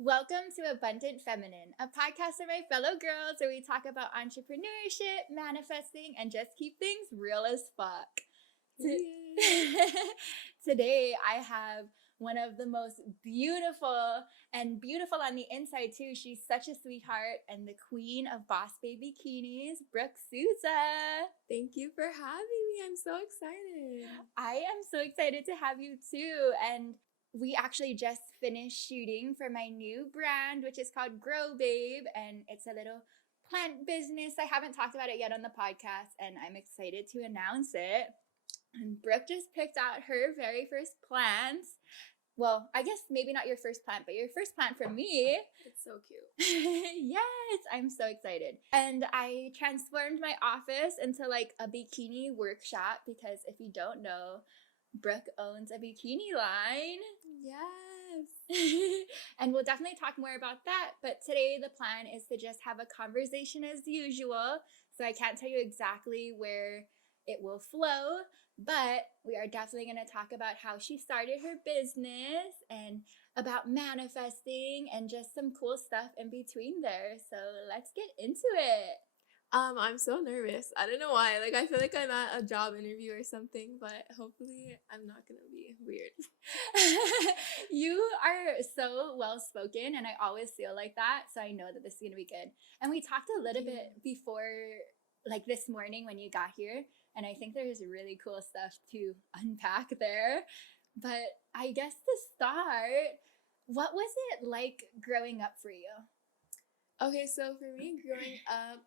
Welcome to Abundant Feminine, a podcast of my fellow girls where we talk about entrepreneurship, manifesting, and just keep things real as fuck. Today, I have one of the most beautiful on the inside too. She's such a sweetheart and the queen of Boss Baby Bikinis, Brooke Souza. Thank you for having me. I'm so excited. I am so excited to have you too. And we actually just finished shooting for my new brand, which is called Grow Babe, and it's a little plant business. I haven't talked about it yet on the podcast, and I'm excited to announce it. And Brooke just picked out her very first plants. Well, I guess maybe not your first plant, but your first plant from me. It's so cute. Yes, I'm so excited. And I transformed my office into like a bikini workshop because if you don't know, Brooke owns a bikini line. Yes. And we'll definitely talk more about that. But today the plan is to just have a conversation as usual. So I can't tell you exactly where it will flow, but we are definitely going to talk about how she started her business and about manifesting and just some cool stuff in between there. So let's get into it. I'm so nervous. I don't know why. Like, I feel like I'm at a job interview or something, but hopefully I'm not going to be weird. You are so well spoken, and I always feel like that. So I know that this is going to be good. And we talked a little bit before, like this morning when you got here, and I think there's really cool stuff to unpack there. But I guess to start, what was it like growing up for you? Okay, so for me, growing up,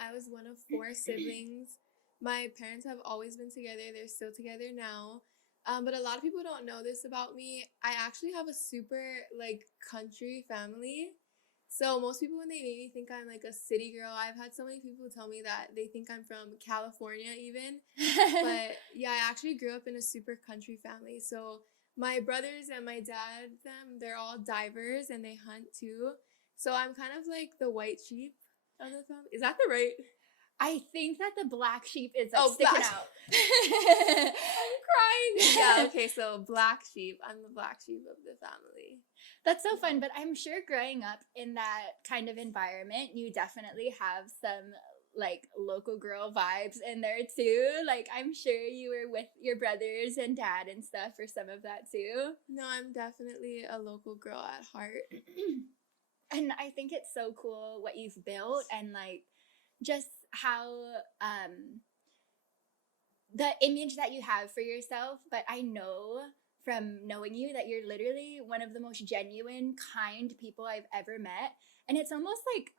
I was one of 4 siblings. My parents have always been together. They're still together now. But a lot of people don't know this about me. I actually have a super, country family. So most people, when they maybe think I'm, like, a city girl, I've had so many people tell me that they think I'm from California even. But, yeah, I actually grew up in a super country family. So my brothers and my dad, they're all divers, and they hunt, too. So I'm kind of like the white sheep of the family. Is that the right? I think that the black sheep is sticking out. I'm crying. Yeah, okay, so black sheep. I'm the black sheep of the family. That's so fun, but I'm sure growing up in that kind of environment, you definitely have some like local girl vibes in there too. Like I'm sure you were with your brothers and dad and stuff for some of that too. No, I'm definitely a local girl at heart. And I think it's so cool what you've built and like just how the image that you have for yourself. But I know from knowing you that you're literally one of the most genuine, kind people I've ever met. And it's almost like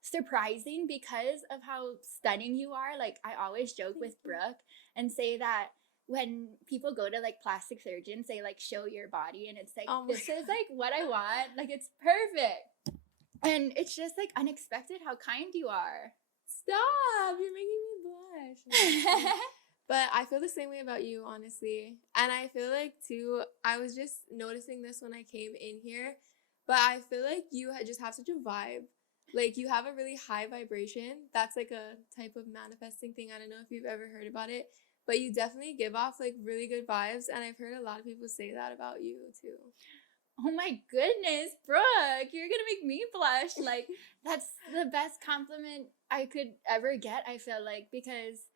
surprising because of how stunning you are. Like I always joke with Brooke and say that when people go to like plastic surgeons, they like show your body and it's like, this is like what I want. Like it's perfect. And it's just like unexpected how kind you are. Stop! You're making me blush. But I feel the same way about you, honestly. And I feel like, too, I was just noticing this when I came in here, but I feel like you just have such a vibe. Like, you have a really high vibration. That's, like, a type of manifesting thing. I don't know if you've ever heard about it, but you definitely give off, like, really good vibes, and I've heard a lot of people say that about you, too. Oh my goodness, Brooke, you're gonna make me blush. Like, that's the best compliment I could ever get, I feel like, because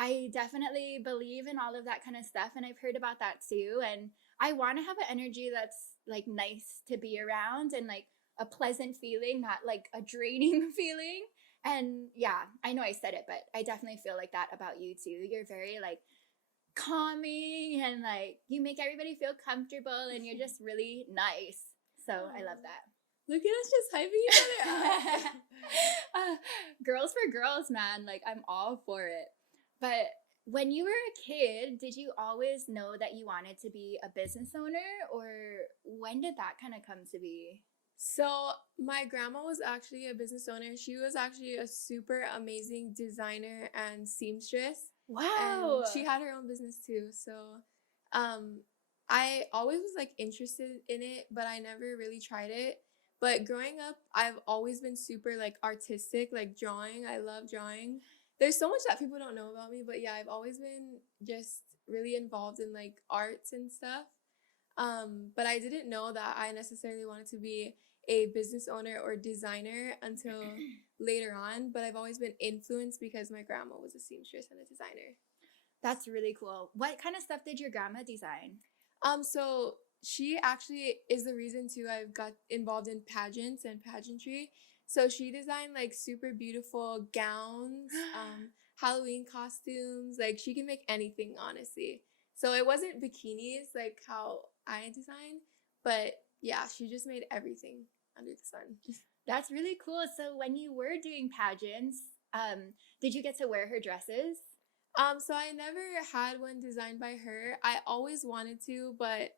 I definitely believe in all of that kind of stuff, and I've heard about that too. And I want to have an energy that's like nice to be around and like a pleasant feeling, not like a draining feeling. And yeah, I know I said it, but I definitely feel like that about you too. You're very like calming and like you make everybody feel comfortable and you're just really nice. So I love that. Look at us just hyping each other up. Girls for girls, man. Like I'm all for it. But when you were a kid, did you always know that you wanted to be a business owner, or when did that kind of come to be? So my grandma was actually a business owner. She was actually a super amazing designer and seamstress. Wow. And she had her own business too. So I always was like interested in it, but I never really tried it. But growing up, I've always been super like artistic, like drawing. I love drawing. There's so much that people don't know about me, but yeah, I've always been just really involved in like arts and stuff. But I didn't know that I necessarily wanted to be a business owner or designer until later on. But I've always been influenced because my grandma was a seamstress and a designer. That's really cool. What kind of stuff did your grandma design? So she actually is the reason too I've got involved in pageants and pageantry. So she designed like super beautiful gowns, Halloween costumes. Like she can make anything, honestly. So it wasn't bikinis like how I designed, but yeah, she just made everything under the sun. That's really cool. So when you were doing pageants, did you get to wear her dresses? So I never had one designed by her. I always wanted to, but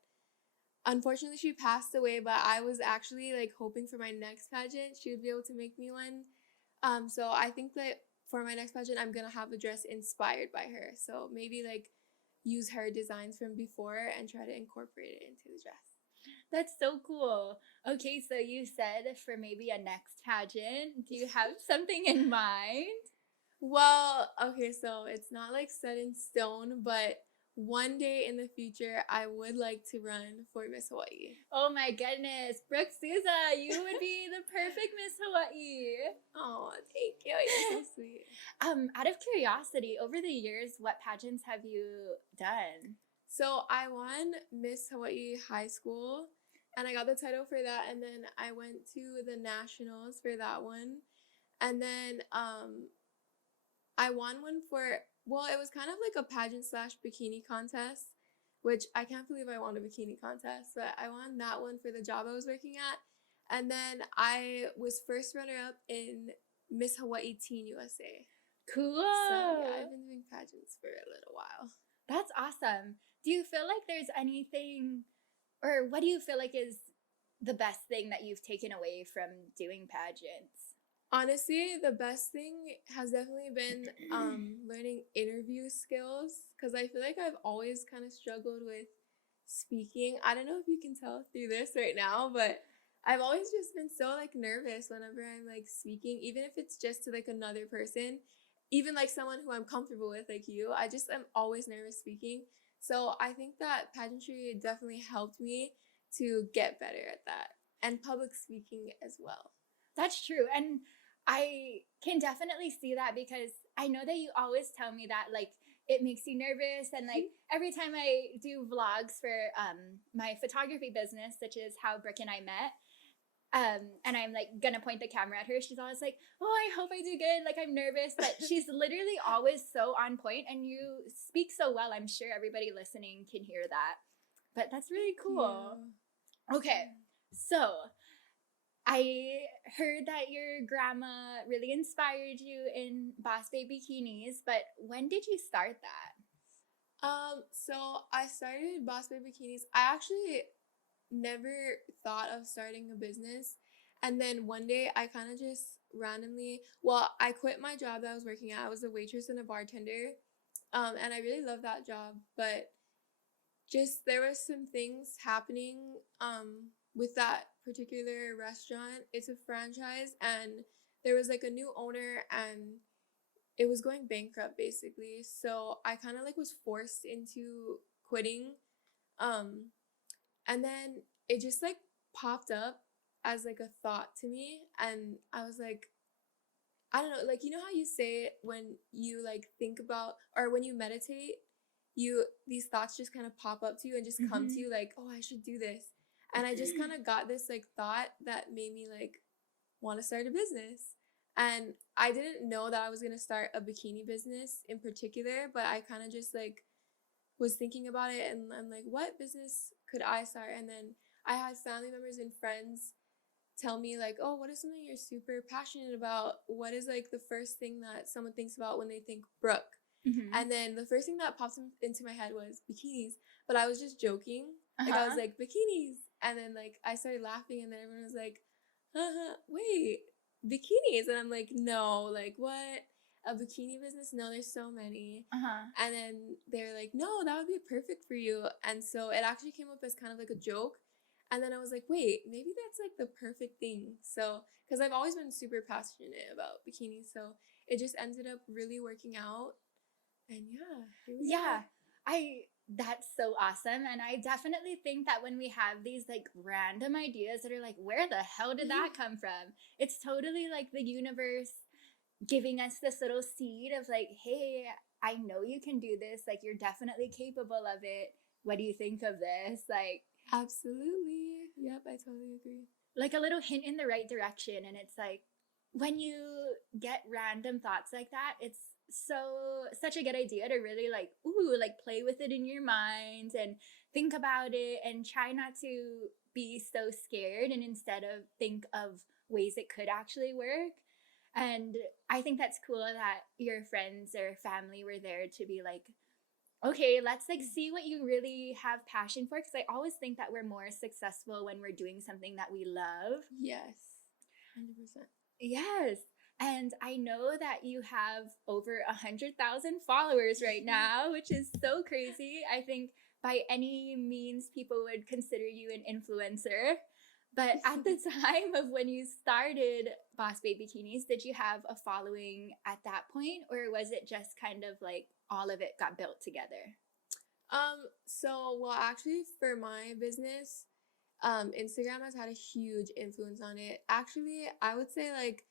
unfortunately she passed away. But I was actually like hoping for my next pageant she would be able to make me one. So I think that for my next pageant I'm gonna have a dress inspired by her. So maybe like use her designs from before and try to incorporate it into the dress. That's so cool. Okay, so you said for maybe a next pageant. Do you have something in mind? Well, okay, so it's not like set in stone, but one day in the future, I would like to run for Miss Hawaii. Oh my goodness, Brooke Souza, you would be the perfect Miss Hawaii. Oh, thank you. You're so sweet. Out of curiosity, over the years, what pageants have you done? So I won Miss Hawaii High School, and I got the title for that. And then I went to the nationals for that one, and then I won one for, well, it was kind of like a pageant slash bikini contest, which I can't believe I won a bikini contest, but I won that one for the job I was working at. And then I was first runner up in Miss Hawaii Teen USA. Cool. So yeah, I've been doing pageants for a little while. That's awesome. Do you feel like there's anything, or what do you feel like is the best thing that you've taken away from doing pageants? Honestly, the best thing has definitely been learning interview skills, because I feel like I've always kind of struggled with speaking. I don't know if you can tell through this right now, but I've always just been so like nervous whenever I'm like speaking, even if it's just to like another person, even like someone who I'm comfortable with, like you. I just am always nervous speaking. So I think that pageantry definitely helped me to get better at that, and public speaking as well. That's true. And I can definitely see that because I know that you always tell me that like it makes you nervous, and like every time I do vlogs for my photography business, such as how Brooke and I met, and I'm like gonna point the camera at her, she's always like, oh, I hope I do good, like I'm nervous, but she's literally always so on point, and you speak so well. I'm sure everybody listening can hear that, but that's really cool. Okay, so I heard that your grandma really inspired you in Boss Babe Bikinis, but when did you start that? So I started Boss Babe Bikinis. I actually never thought of starting a business. And then one day I kind of just randomly, well, I quit my job that I was working at. I was a waitress and a bartender. And I really loved that job, but just there were some things happening with that particular restaurant. It's a franchise, and there was like a new owner, and it was going bankrupt basically. So I kind of like was forced into quitting. And then it just like popped up as like a thought to me, and I was like, I don't know, like you know how you say it when you like think about, or when you meditate, these thoughts just kind of pop up to you and just come to you like, oh, I should do this. And I just kind of got this like thought that made me like want to start a business. And I didn't know that I was going to start a bikini business in particular, but I kind of just like was thinking about it, and I'm like, what business could I start? And then I had family members and friends tell me like, oh, what is something you're super passionate about? What is like the first thing that someone thinks about when they think Brooke? And then the first thing that popped into my head was bikinis, but I was just joking. Like I was like, bikinis. And then like I started laughing, and then everyone was like, wait, bikinis. And I'm like, no, like what? A bikini business? No, there's so many. And then they're like, no, that would be perfect for you. And so it actually came up as kind of like a joke. And then I was like, wait, maybe that's like the perfect thing. So, because I've always been super passionate about bikinis. So it just ended up really working out. And yeah. Yeah. That's so awesome. And I definitely think that when we have these like random ideas that are like, where the hell did that come from? It's totally like the universe giving us this little seed of like, hey, I know you can do this. Like, you're definitely capable of it. What do you think of this? Absolutely. Yep, I totally agree. Like a little hint in the right direction. And it's like, when you get random thoughts like that, it's such a good idea to really like, ooh, like play with it in your mind and think about it and try not to be so scared and instead of think of ways it could actually work. And I think that's cool that your friends or family were there to be like, okay, let's like see what you really have passion for. Cause I always think that we're more successful when we're doing something that we love. Yes. 100%. Yes. And I know that you have over 100,000 followers right now, which is so crazy. I think by any means, people would consider you an influencer. But at the time of when you started Boss Babe Bikinis, did you have a following at that point? Or was it just kind of like all of it got built together? Well, actually, for my business, Instagram has had a huge influence on it. Actually, I would say like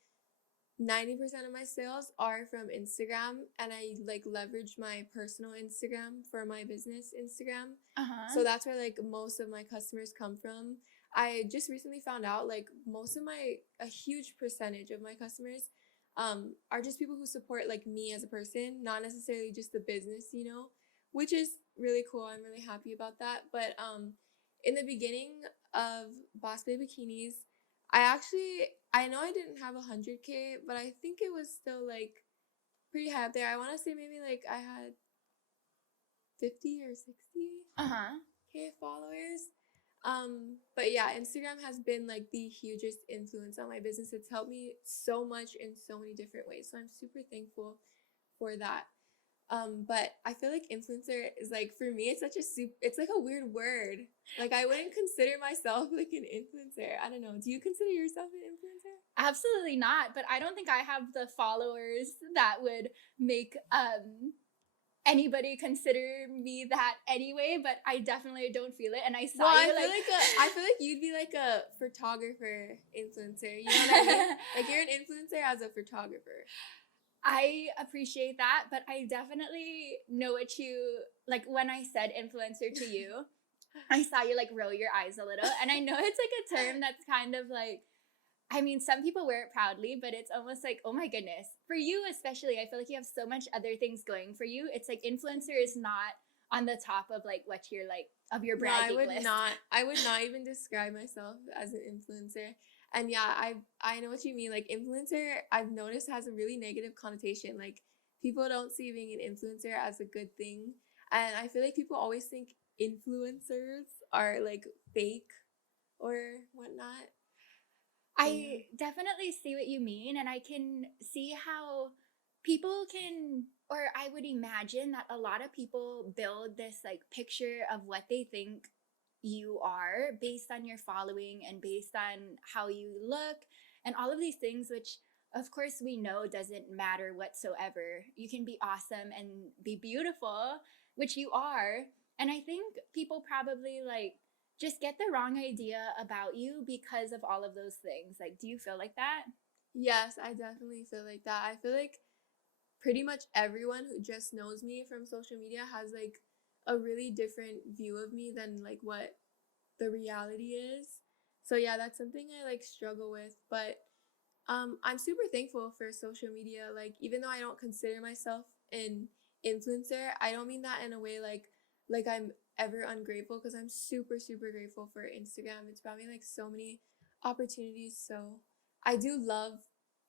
90% of my sales are from Instagram, and I like leverage my personal Instagram for my business Instagram. So that's where like most of my customers come from. I just recently found out like a huge percentage of my customers are just people who support like me as a person, not necessarily just the business, which is really cool. I'm really happy about that. But in the beginning of Boss Babe Bikinis, I know I didn't have 100K, but I think it was still like pretty high up there. I want to say maybe like I had 50 or 60K followers. But yeah, Instagram has been like the hugest influence on my business. It's helped me so much in so many different ways. So I'm super thankful for that. But I feel like influencer is like, for me, it's like a weird word. Like I wouldn't consider myself like an influencer. I don't know. Do you consider yourself an influencer? Absolutely not. But I don't think I have the followers that would make anybody consider me that anyway, but I definitely don't feel it. And I saw you I feel like you'd be like a photographer influencer. You know what I mean? Like you're an influencer as a photographer. I appreciate that, but I definitely know what you like when I said influencer to you. I saw you like roll your eyes a little, and I know it's like a term that's kind of like, I mean, some people wear it proudly, but it's almost like, oh my goodness. For you especially, I feel like you have so much other things going for you. It's like influencer is not on the top of like what you're like of your bragging list. I would not even describe myself as an influencer. And yeah, I know what you mean. Like influencer, I've noticed has a really negative connotation. Like people don't see being an influencer as a good thing. And I feel like people always think influencers are like fake or whatnot. I definitely see what you mean, and I can see how people can, or I would imagine that a lot of people build this like picture of what they think you are based on your following and based on how you look and all of these things, which of course we know doesn't matter whatsoever. You can be awesome and be beautiful, which you are. And I think people probably like just get the wrong idea about you because of all of those things. Like, do you feel like that? Yes, I definitely feel like that. I feel like pretty much everyone who just knows me from social media has like a really different view of me than like what the reality is. So yeah, that's something I like struggle with. But I'm super thankful for social media. Like even though I don't consider myself an influencer, I don't mean that in a way like I'm ever ungrateful, because I'm super super grateful for Instagram. It's brought me like so many opportunities. So I do love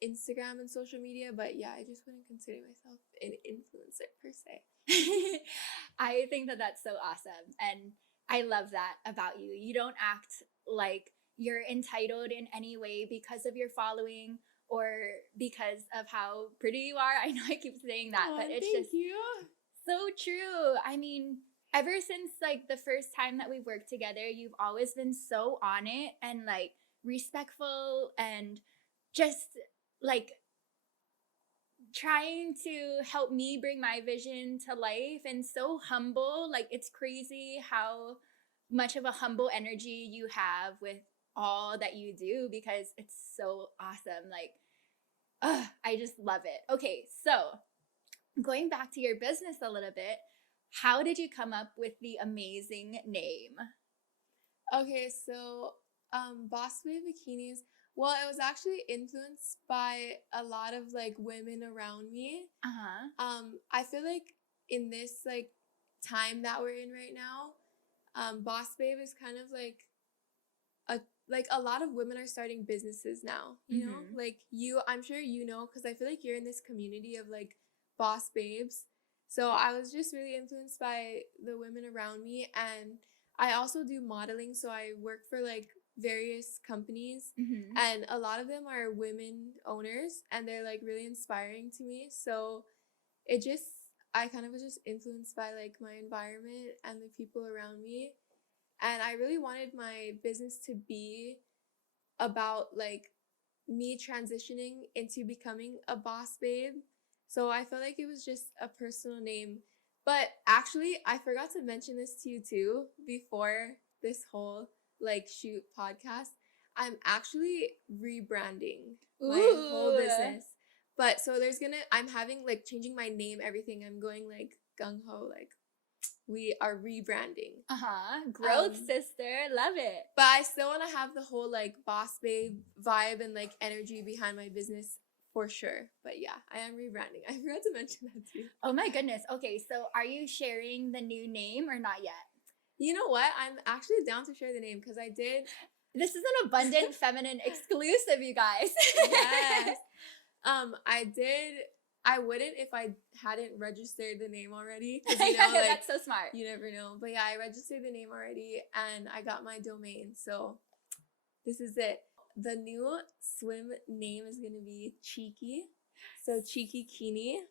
Instagram and social media, but yeah, I just wouldn't consider myself an influencer per se. I think that that's so awesome. And I love that about you. You don't act like you're entitled in any way because of your following or because of how pretty you are. I know I keep saying that, but it's just so true. I mean, ever since like the first time that we've worked together, you've always been so on it and like respectful and just like trying to help me bring my vision to life, and so humble. Like, it's crazy how much of a humble energy you have with all that you do, because it's so awesome. Like, I just love it. Okay, so going back to your business a little bit, how did you come up with the amazing name? Okay, so Boss Babe Bikinis. Well, it was actually influenced by a lot of like women around me. I feel like in this like time that we're in right now, Boss Babe is kind of like a lot of women are starting businesses now, you know? Like I'm sure you know, because I feel like you're in this community of like boss babes. So I was just really influenced by the women around me. And I also do modeling. So I work for like various companies, and a lot of them are women owners, and they're like really inspiring to me. So I kind of was just influenced by like my environment and the people around me. And I really wanted my business to be about like me transitioning into becoming a boss babe. So I felt like it was just a personal name. But actually, I forgot to mention this to you too before this whole like shoot podcast. I'm actually rebranding my whole business. But so I'm having like changing my name, everything. I'm going like gung ho, like we are rebranding. Growth, sister. Love it. But I still want to have the whole like boss babe vibe and like energy behind my business for sure. But yeah, I am rebranding. I forgot to mention that too. Oh my goodness. Okay, so are you sharing the new name or not yet? You know what? I'm actually down to share the name because I did. This is an Abundant Feminine exclusive, you guys. Yes. I did. I wouldn't if I hadn't registered the name already. You know, like, that's so smart. You never know. But yeah, I registered the name already and I got my domain. So this is it. The new swim name is going to be Cheeky. So Cheeky Kini.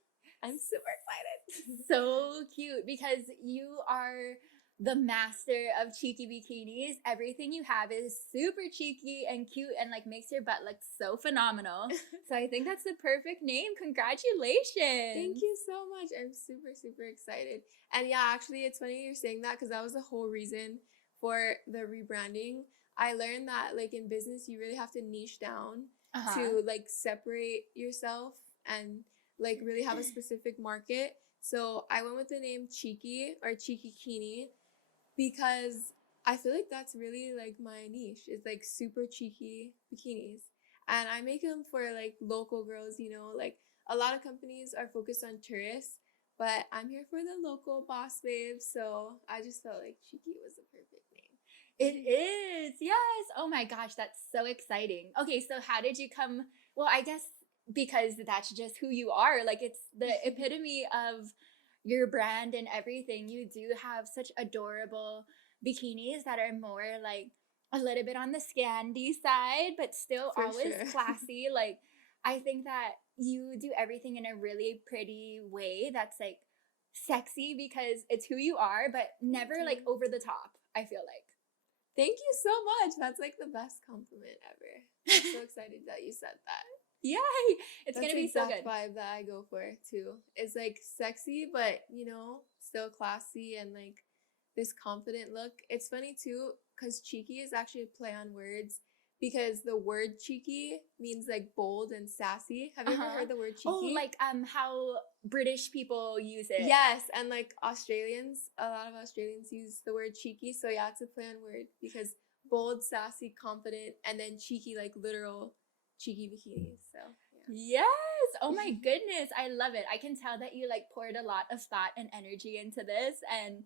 I'm super excited. So cute, because you are the master of cheeky bikinis. Everything you have is super cheeky and cute and like makes your butt look so phenomenal. So I think that's the perfect name. Congratulations. Thank you so much. I'm super, super excited. And yeah, actually, it's funny you're saying that because that was the whole reason for the rebranding. I learned that like in business, you really have to niche down to like separate yourself and like really have a specific market. So I went with the name Cheeky or Cheeky Kini because I feel like that's really like my niche. It's like super cheeky bikinis. And I make them for like local girls, you know, like a lot of companies are focused on tourists, but I'm here for the local boss babes. So I just felt like Cheeky was the perfect name. It is. Yes. Oh my gosh, that's so exciting. Okay, so how did you come? Well, I guess because that's just who you are. Like, it's the epitome of your brand and everything. You do have such adorable bikinis that are more like a little bit on the Scandi side, but still For always sure. classy. Like, I think that you do everything in a really pretty way that's like sexy because it's who you are, but never like over the top, I feel like. Thank you so much. That's like the best compliment ever. I'm so excited that you said that. Yay! It's That's gonna be so good. vibe that I go for too. It's like sexy, but you know, still classy and like this confident look. It's funny too, because cheeky is actually a play on words because the word cheeky means like bold and sassy. Have you ever heard the word cheeky? Oh, like how British people use it. Yes, and like Australians, a lot of Australians use the word cheeky. So yeah, it's a play on word because bold, sassy, confident, and then cheeky, like literal cheeky bikinis. So yeah. Yes. Oh my goodness. I love it. I can tell that you like poured a lot of thought and energy into this, and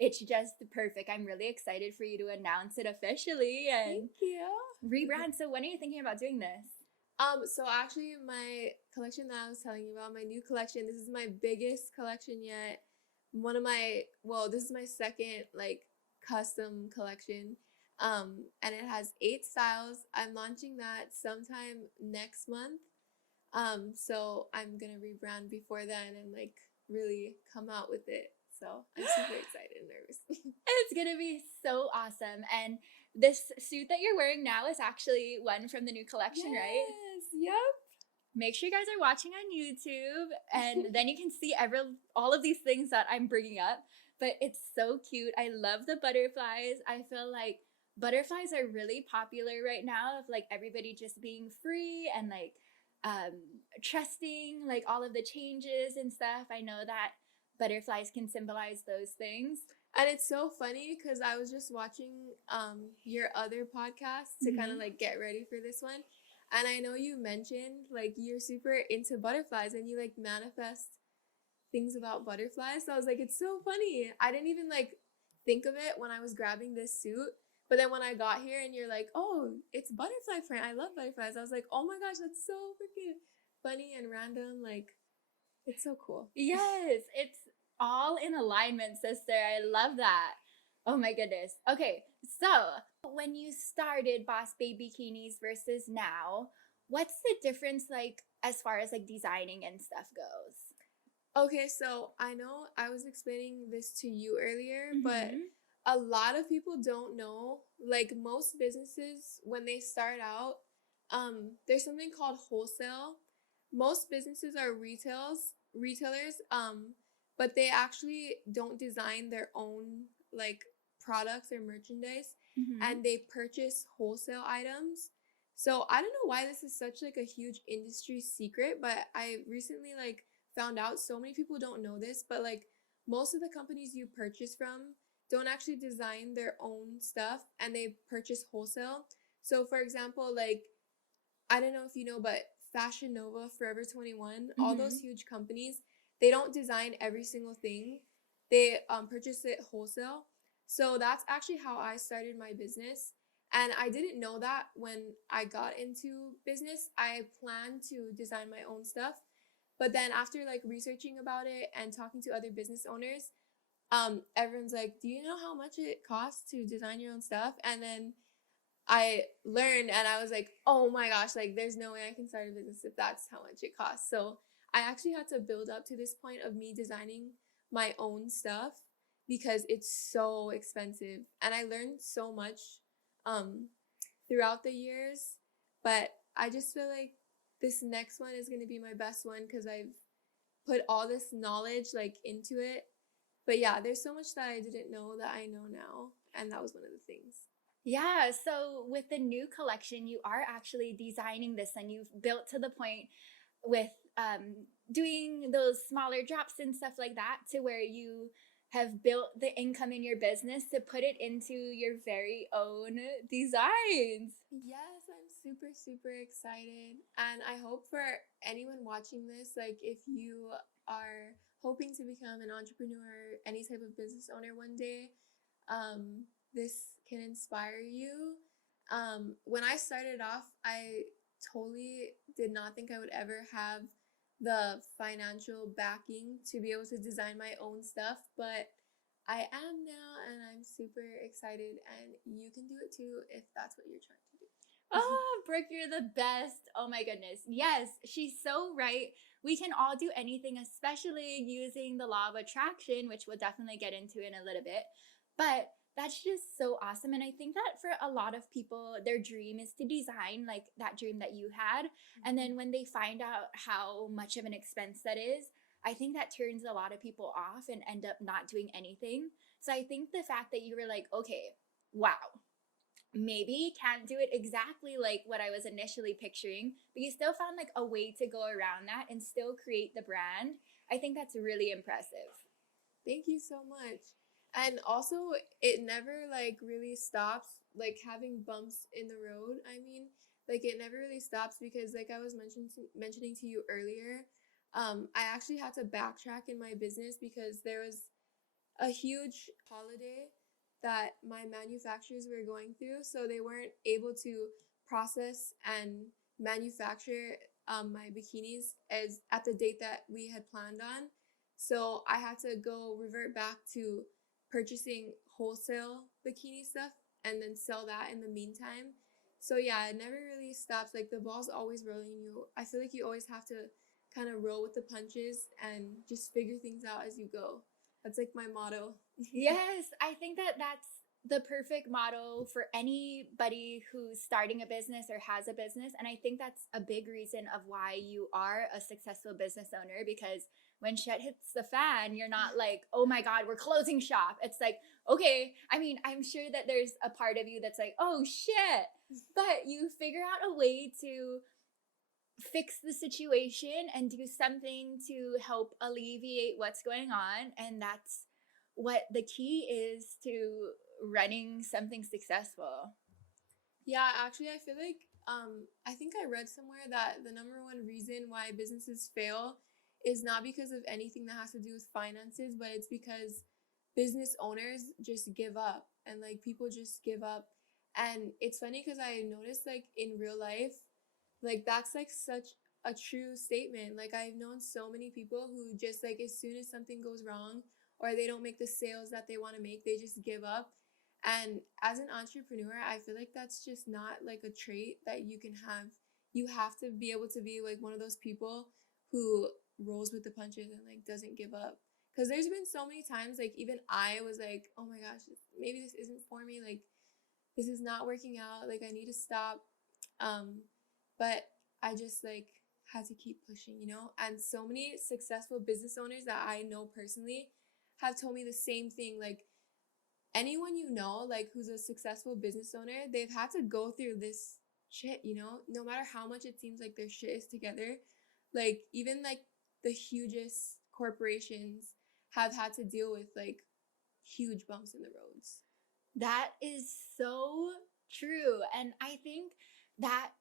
it's just perfect. I'm really excited for you to announce it officially and Thank you. rebrand. So when are you thinking about doing this? So actually my collection that I was telling you about, my new collection, this is my biggest collection yet. This is my second like custom collection. And it has 8 styles. I'm launching that sometime next month. So I'm gonna rebrand before then and like really come out with it. So I'm super excited and nervous. It's gonna be so awesome. And this suit that you're wearing now is actually one from the new collection, right? Yes, yep. make sure you guys are watching on YouTube, and then you can see all of these things that I'm bringing up. But it's so cute. I love the butterflies. I feel like butterflies are really popular right now, of like everybody just being free and like trusting like all of the changes and stuff. I know that butterflies can symbolize those things. And it's so funny because I was just watching your other podcast to kind of like get ready for this one. And I know you mentioned like you're super into butterflies and you like manifest things about butterflies. So I was like, it's so funny. I didn't even like think of it when I was grabbing this suit. But then when I got here and you're like, oh, it's butterfly print. I love butterflies. I was like, oh my gosh, that's so freaking funny and random. Like, it's so cool. Yes, it's all in alignment, sister. I love that. Oh my goodness. Okay, so when you started Boss Baby Bikinis versus now, what's the difference like as far as like designing and stuff goes? Okay, so I know I was explaining this to you earlier, but a lot of people don't know, like most businesses, when they start out, there's something called wholesale. Most businesses are retailers, but they actually don't design their own like products or merchandise, and they purchase wholesale items. So I don't know why this is such like a huge industry secret, but I recently like found out, so many people don't know this, but like most of the companies you purchase from don't actually design their own stuff, and they purchase wholesale. So for example, like I don't know if you know, but Fashion Nova, Forever 21, all those huge companies, they don't design every single thing. They purchase it wholesale. So that's actually how I started my business. And I didn't know that when I got into business. I planned to design my own stuff. But then after like researching about it and talking to other business owners, everyone's like, do you know how much it costs to design your own stuff? And then I learned, and I was like, oh my gosh, like there's no way I can start a business if that's how much it costs. So I actually had to build up to this point of me designing my own stuff because it's so expensive. And I learned so much throughout the years, but I just feel like this next one is going to be my best one because I've put all this knowledge like into it. But yeah, there's so much that I didn't know that I know now, and that was one of the things. Yeah, so with the new collection, you are actually designing this, and you've built to the point with doing those smaller drops and stuff like that, to where you have built the income in your business to put it into your very own designs. Yes, I'm super, super excited. And I hope for anyone watching this, like if you are hoping to become an entrepreneur, any type of business owner one day, this can inspire you. When I started off, I totally did not think I would ever have the financial backing to be able to design my own stuff, but I am now, and I'm super excited, and you can do it too if that's what you're trying to do. Oh, Brooke, you're the best. Oh my goodness. Yes, she's so right. We can all do anything, especially using the law of attraction, which we'll definitely get into in a little bit. But that's just so awesome. And I think that for a lot of people, their dream is to design like that dream that you had. And then when they find out how much of an expense that is, I think that turns a lot of people off and end up not doing anything. So I think the fact that you were like, okay, wow, maybe can't do it exactly like what I was initially picturing, but you still found like a way to go around that and still create the brand. I think that's really impressive. Thank you so much. And also, it never like really stops, like having bumps in the road. I mean, like it never really stops because like I was mentioning to you earlier, I actually had to backtrack in my business because there was a huge holiday that my manufacturers were going through, so they weren't able to process and manufacture my bikinis as at the date that we had planned on. So I had to go revert back to purchasing wholesale bikini stuff and then sell that in the meantime. So yeah, it never really stops. Like the ball's always rolling. I feel like you always have to kind of roll with the punches and just figure things out as you go. That's like my motto. Yes, I think that the perfect model for anybody who's starting a business or has a business. And I think that's a big reason of why you are a successful business owner, because when shit hits the fan, you're not like, oh my God, we're closing shop. It's like, okay, I mean, I'm sure that there's a part of you that's like, oh shit. But you figure out a way to fix the situation and do something to help alleviate what's going on. And that's what the key is to running something successful. Yeah, actually, I feel like I think I read somewhere that the number one reason why businesses fail is not because of anything that has to do with finances, but it's because business owners just give up, and like people just give up. And it's funny because I noticed like in real life, like that's like such a true statement. Like I've known so many people who just like as soon as something goes wrong or they don't make the sales that they want to make, they just give up. And as an entrepreneur, I feel like that's just not like a trait that you can have. You have to be able to be like one of those people who rolls with the punches and like doesn't give up. Because there's been so many times, like even I was like, oh my gosh, maybe this isn't for me. Like this is not working out. Like I need to stop. But I just like had to keep pushing, you know? And so many successful business owners that I know personally have told me the same thing. Like anyone you know, like who's a successful business owner, they've had to go through this shit, you know? No matter how much it seems like their shit is together, like even like the hugest corporations have had to deal with like huge bumps in the roads. That is so true. And I think that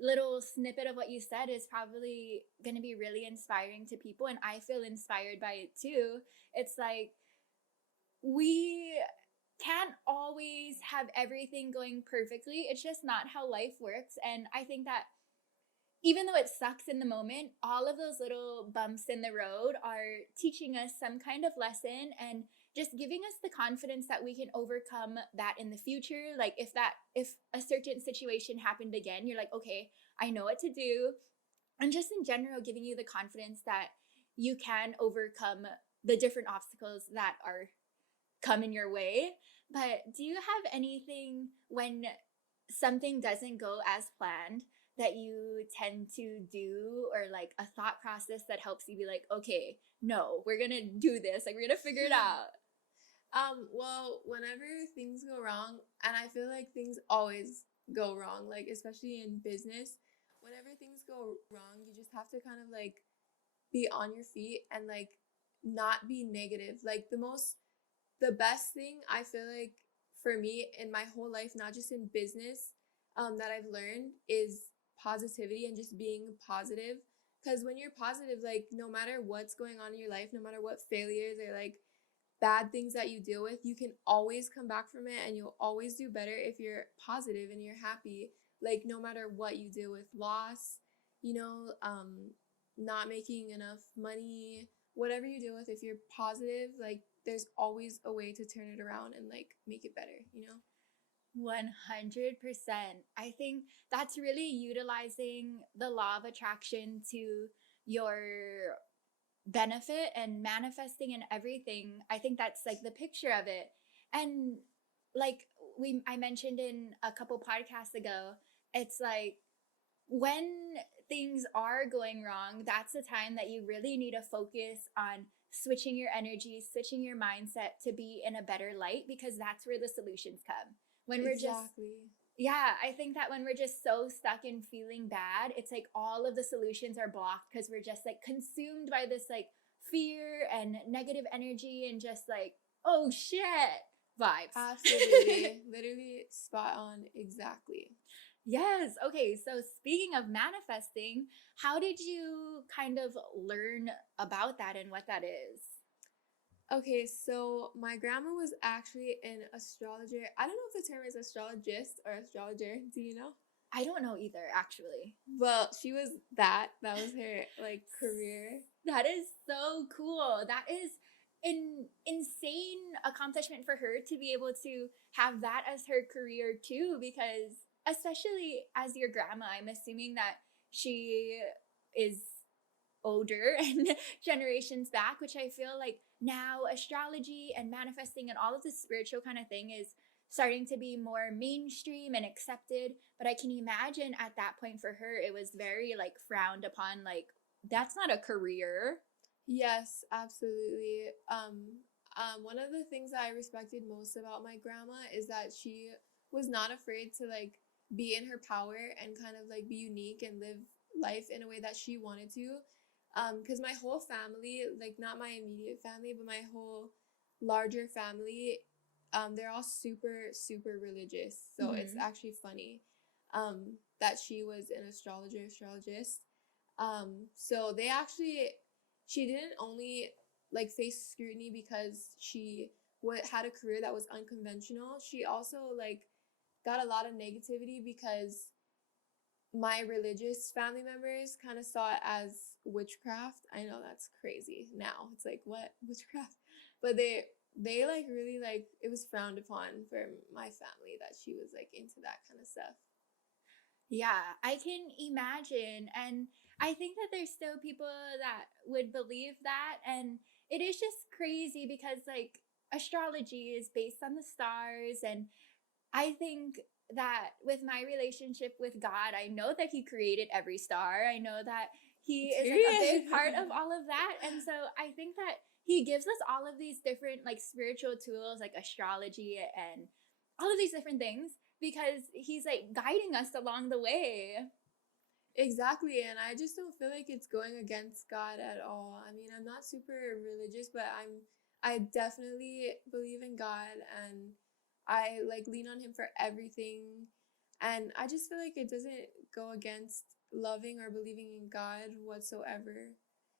little snippet of what you said is probably going to be really inspiring to people. And I feel inspired by it too. It's like we can't always have everything going perfectly. It's just not how life works. And I think that even though it sucks in the moment, all of those little bumps in the road are teaching us some kind of lesson and just giving us the confidence that we can overcome that in the future. Like if a certain situation happened again, you're like, okay, I know what to do. And just in general, giving you the confidence that you can overcome the different obstacles that are coming your way. But do you have anything when something doesn't go as planned that you tend to do, or like a thought process that helps you be like, okay, no, we're gonna do this, like we're gonna figure it out? Well, whenever things go wrong, and I feel like things always go wrong, like especially in business, whenever things go wrong, you just have to kind of like be on your feet and like not be negative. Like the best thing I feel like for me in my whole life, not just in business, that I've learned is positivity and just being positive. Because when you're positive, like no matter what's going on in your life, no matter what failures or like bad things that you deal with, you can always come back from it and you'll always do better if you're positive and you're happy. Like no matter what you deal with, loss, you know, not making enough money, whatever you deal with, if you're positive, like there's always a way to turn it around and like make it better, you know? 100%. I think that's really utilizing the law of attraction to your benefit and manifesting and everything. I think that's like the picture of it. And like I mentioned in a couple podcasts ago, it's like when things are going wrong, that's the time that you really need to focus on switching your energy, switching your mindset to be in a better light, because that's where the solutions come. When we're just, Exactly. yeah, I think that when we're just so stuck in feeling bad, it's like all of the solutions are blocked because we're just like consumed by this like fear and negative energy and just like, oh shit vibes. Absolutely. Literally spot on. Exactly. Yes. Okay. So speaking of manifesting, how did you kind of learn about that and what that is? Okay, so my grandma was actually an astrologer. I don't know if the term is astrologist or astrologer. Do you know? I don't know either, actually. Well, she was that. That was her like career. That is so cool. That is an insane accomplishment for her to be able to have that as her career too, because especially as your grandma, I'm assuming that she is older and generations back, which I feel like now astrology and manifesting and all of this spiritual kind of thing is starting to be more mainstream and accepted. But I can imagine at that point for her, it was very like frowned upon. Like, that's not a career. Yes, absolutely. One of the things that I respected most about my grandma is that she was not afraid to like be in her power and kind of like be unique and live life in a way that she wanted to. Because my whole family, like not my immediate family, but my whole larger family, they're all super, super religious. So it's Mm-hmm. actually funny that she was an astrologist. So they actually, she didn't only like face scrutiny because she had a career that was unconventional. She also like got a lot of negativity because my religious family members kind of saw it as witchcraft. I know that's crazy now. It's like, what, witchcraft? But they like really like, it was frowned upon for my family that she was like into that kind of stuff. Yeah, I can imagine. And I think that there's still people that would believe that. And it is just crazy because, like, astrology is based on the stars. And I think that with my relationship with God, I know that He created every star. I know that He is like a big part of all of that. And so I think that He gives us all of these different, like, spiritual tools, like astrology and all of these different things because He's like guiding us along the way. Exactly, and I just don't feel like it's going against God at all. I mean, I'm not super religious, but I definitely believe in God and I like lean on him for everything. And I just feel like it doesn't go against loving or believing in God whatsoever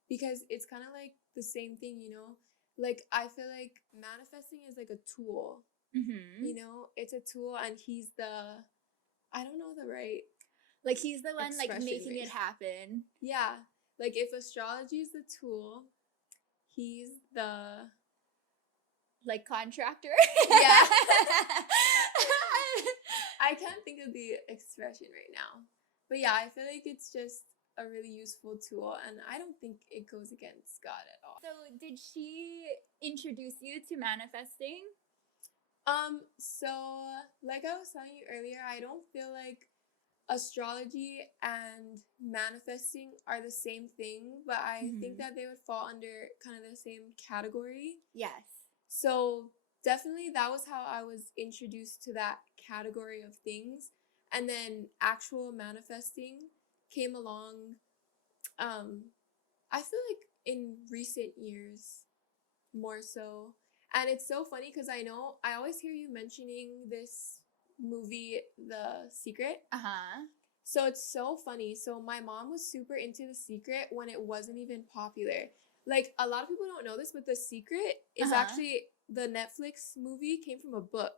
because it's kind of like the same thing, you know? Like I feel like manifesting is like a tool. Mm-hmm. You know, it's a tool and he's the I don't know the right Like He's the one like expression making it maybe. happen. Yeah. Like if astrology is the tool, he's the Like contractor. yeah. I can't think of the expression right now. But yeah, I feel like it's just a really useful tool and I don't think it goes against God at all. So, did she introduce you to manifesting? So like I was telling you earlier, I don't feel like astrology and manifesting are the same thing, but I think Mm-hmm. that they would fall under kind of the same category. Yes. So definitely that was how I was introduced to that category of things. And then actual manifesting came along, I feel like in recent years more so. And it's so funny because I always hear you mentioning this movie, The Secret. Uh-huh. So it's so funny. So my mom was super into The Secret when it wasn't even popular. Like a lot of people don't know this, but The Secret is Uh-huh. actually the Netflix movie came from a book.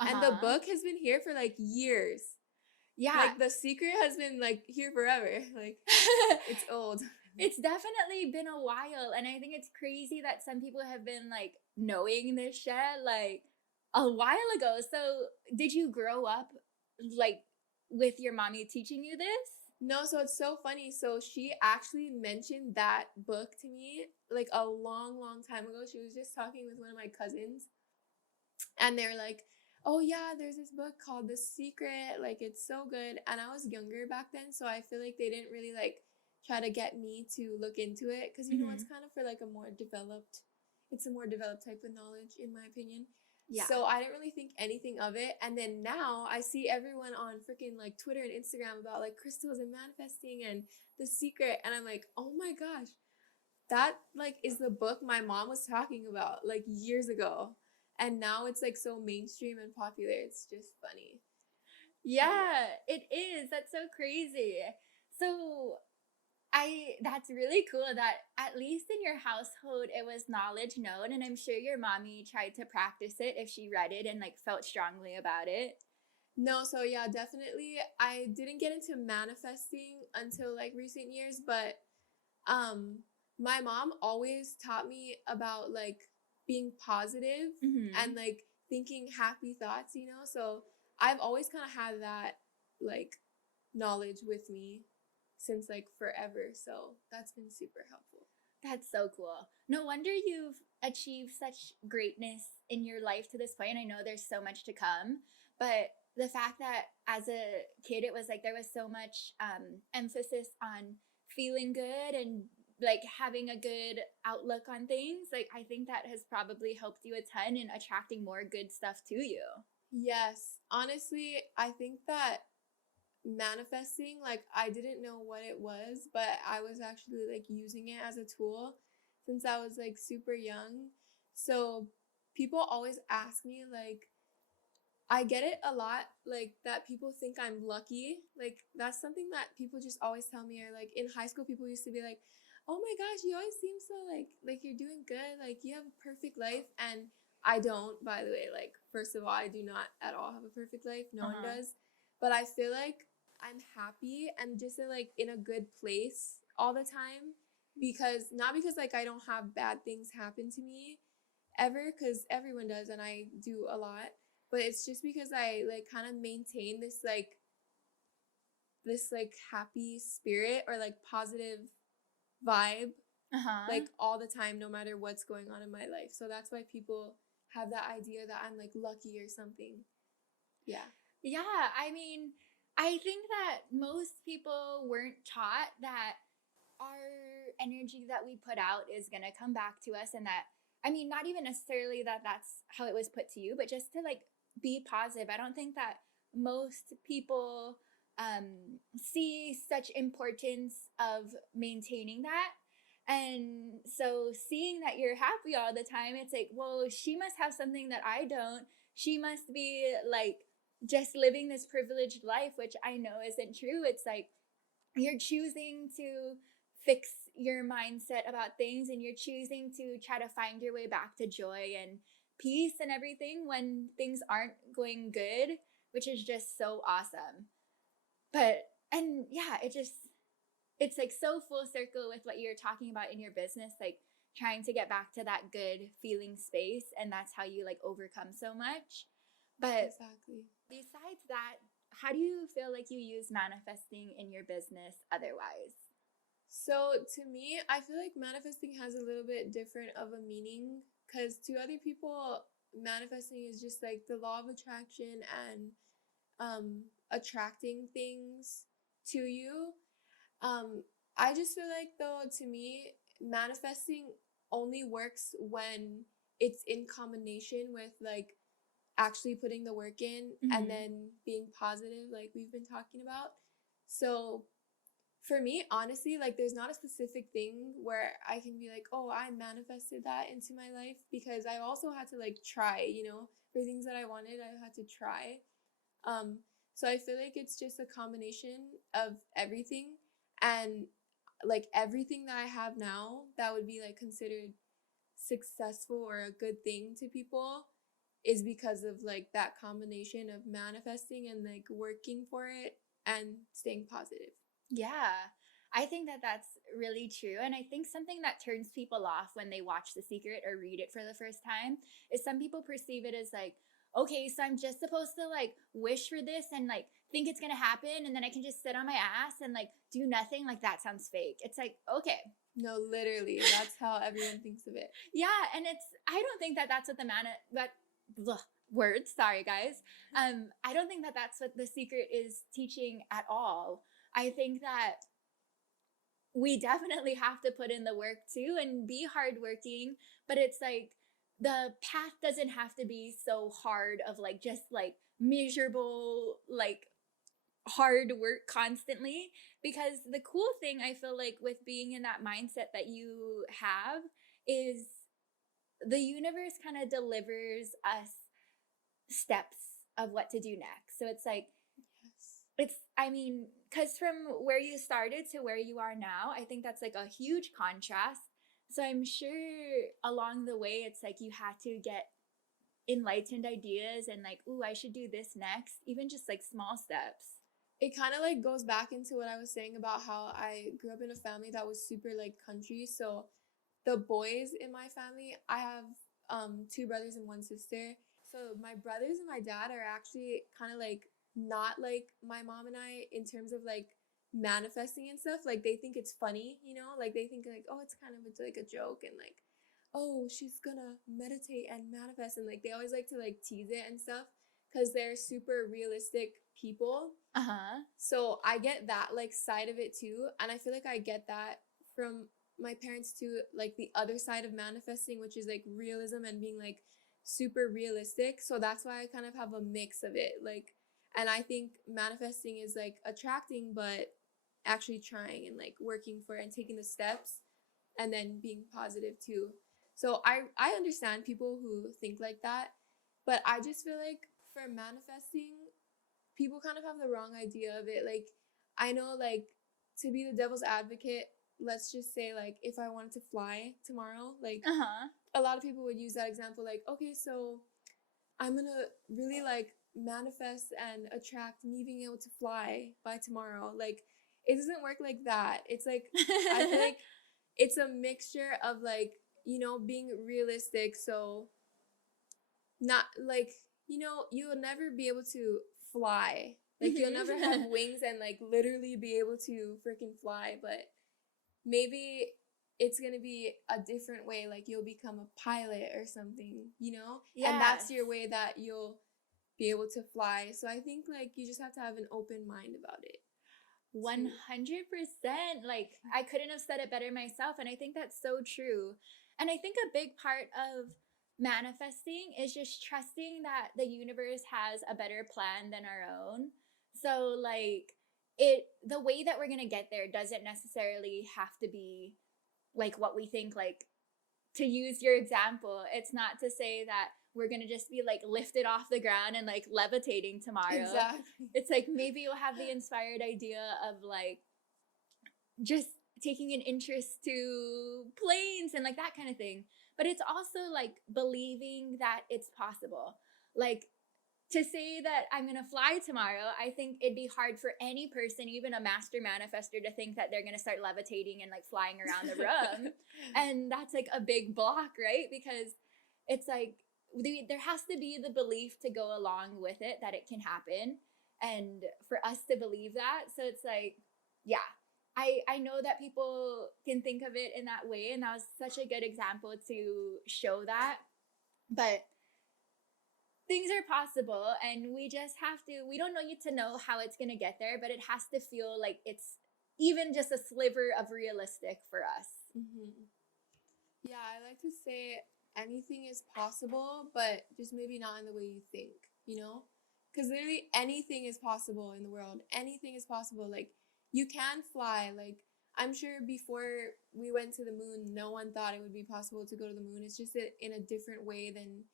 And the Uh-huh. book has been here for like years. Yeah. Like The Secret has been like here forever. Like it's old. It's definitely been a while, and I think it's crazy that some people have been like knowing this shit like a while ago. So, did you grow up like with your mommy teaching you this? No, so it's so funny. So she actually mentioned that book to me like a long, long time ago. She was just talking with one of my cousins and they're like, oh yeah, there's this book called The Secret, like it's so good. And I was younger back then, so I feel like they didn't really like try to get me to look into it because you know it's Mm-hmm. kind of for like it's a more developed type of knowledge in my opinion. Yeah. So I didn't really think anything of it, and then now I see everyone on freaking like Twitter and Instagram about like crystals and manifesting and The Secret, and I'm like, oh my gosh, that like is the book my mom was talking about like years ago, and now it's like so mainstream and popular. It's just funny. Yeah, it is. That's so crazy. So, that's really cool that at least in your household it was knowledge known, and I'm sure your mommy tried to practice it if she read it and like felt strongly about it. No, so yeah, definitely I didn't get into manifesting until like recent years, but um my mom always taught me about like being positive Mm-hmm. and like thinking happy thoughts, you know? So I've always kind of had that like knowledge with me since like forever. So that's been super helpful. That's so cool. No wonder you've achieved such greatness in your life to this point. I know there's so much to come, but the fact that as a kid it was like there was so much emphasis on feeling good and like having a good outlook on things, like I think that has probably helped you a ton in attracting more good stuff to you. Yes, honestly, I think that manifesting, like, I didn't know what it was, but I was actually like using it as a tool since I was like super young. So people always ask me, like, I get it a lot, like, that people think I'm lucky. Like, that's something that people just always tell me. Or like in high school, people used to be like, "Oh my gosh, you always seem so like you're doing good. Like you have a perfect life." And I don't, by the way. Like, first of all, I do not at all have a perfect life. No one Uh-huh. does. But I feel like I'm happy and just like in a good place all the time, because not because like I don't have bad things happen to me ever, because everyone does and I do a lot, but it's just because I like kind of maintain this like happy spirit or like positive vibe Uh-huh. like all the time, no matter what's going on in my life. So that's why people have that idea that I'm like lucky or something. Yeah. Yeah, I mean, I think that most people weren't taught that our energy that we put out is going to come back to us, and that, I mean, not even necessarily that that's how it was put to you, but just to like be positive. I don't think that most people see such importance of maintaining that. And so seeing that you're happy all the time, it's like, well, she must have something that I don't. She must be like just living this privileged life, which I know isn't true. It's like you're choosing to fix your mindset about things, and you're choosing to try to find your way back to joy and peace and everything when things aren't going good, which is just so awesome. But and yeah, it's like so full circle with what you're talking about in your business, like trying to get back to that good feeling space, and that's how you like overcome so much. But Exactly. besides that, how do you feel like you use manifesting in your business otherwise? So to me, I feel like manifesting has a little bit different of a meaning, because to other people, manifesting is just like the law of attraction and attracting things to you. Um, I just feel like, though, to me, manifesting only works when it's in combination with like actually putting the work in and Mm-hmm. then being positive, like we've been talking about. So for me, honestly, like there's not a specific thing where I can be like, oh, I manifested that into my life, because I also had to like try, for things that I wanted, I had to try. Um, so I feel like it's just a combination of everything. And like everything that I have now that would be like considered successful or a good thing to people is because of like that combination of manifesting and like working for it and staying positive. Yeah, I think that that's really true. And I think something that turns people off when they watch The Secret or read it for the first time is some people perceive it as like, okay, so I'm just supposed to like wish for this and like think it's going to happen. And then I can just sit on my ass and like do nothing. Like that sounds fake. It's like, okay. No, literally, that's how everyone thinks of it. Yeah. And I don't think that that's what that, ugh, words, sorry guys. I don't think that that's what The Secret is teaching at all. I think that we definitely have to put in the work too and be hardworking, but it's like the path doesn't have to be so hard of like just like miserable, like hard work constantly. Because the cool thing I feel like with being in that mindset that you have is the universe kind of delivers us steps of what to do next. So it's like, Yes. I mean, because from where you started to where you are now, I think that's like a huge contrast. So I'm sure along the way, it's like you had to get enlightened ideas and like, ooh, I should do this next, even just like small steps. It kind of like goes back into what I was saying about how I grew up in a family that was super like country. So the boys in my family, I have two brothers and one sister. So my brothers and my dad are actually kind of like not like my mom and I in terms of like manifesting and stuff, like they think it's funny, you know, like they think like, oh, it's kind of like a joke, and like, oh, she's gonna meditate and manifest, and like they always like to like tease it and stuff because they're super realistic people. So I get that like side of it too, and I feel like I get that from my parents too, like the other side of manifesting, which is like realism and being like super realistic. So that's why I kind of have a mix of it, like, and I think manifesting is like attracting, but actually trying and like working for and taking the steps and then being positive too. So I understand people who think like that, but I just feel like for manifesting, people kind of have the wrong idea of it. Like, I know, like, to be the devil's advocate, let's just say, like, if I wanted to fly tomorrow, like, a lot of people would use that example, like, okay, so I'm gonna really, like, manifest and attract me being able to fly by tomorrow. Like, it doesn't work like that. It's like, I feel like it's a mixture of, like, you know, being realistic. So, not, like, you know, you'll never be able to fly. Like, you'll never have wings and, like, literally be able to freaking fly. But maybe it's going to be a different way. Like, you'll become a pilot or something, you know? Yes. And that's your way that you'll be able to fly. So I think, like, you just have to have an open mind about it. 100%. Like, I couldn't have said it better myself. And I think that's so true. And I think a big part of manifesting is just trusting that the universe has a better plan than our own. So, like, the way that we're going to get there doesn't necessarily have to be like what we think. Like, to use your example, it's not to say that we're going to just be like lifted off the ground and like levitating tomorrow. Exactly. It's like maybe you'll have the inspired idea of like just taking an interest to planes and like that kind of thing. But it's also like believing that it's possible. Like, to say that I'm going to fly tomorrow, I think it'd be hard for any person, even a master manifestor, to think that they're going to start levitating and like flying around the room. And that's like a big block, right? Because it's like there has to be the belief to go along with it that it can happen. And for us to believe that. So it's like, yeah, I know that people can think of it in that way. And that was such a good example to show that. But things are possible, and we just have to, we don't need to know how it's going to get there, but it has to feel like it's even just a sliver of realistic for us. Yeah, I like to say anything is possible, but just maybe not in the way you think, you know? Because literally anything is possible in the world. Anything is possible. Like, you can fly. Like, I'm sure before we went to the moon, no one thought it would be possible to go to the moon. It's just in a different way than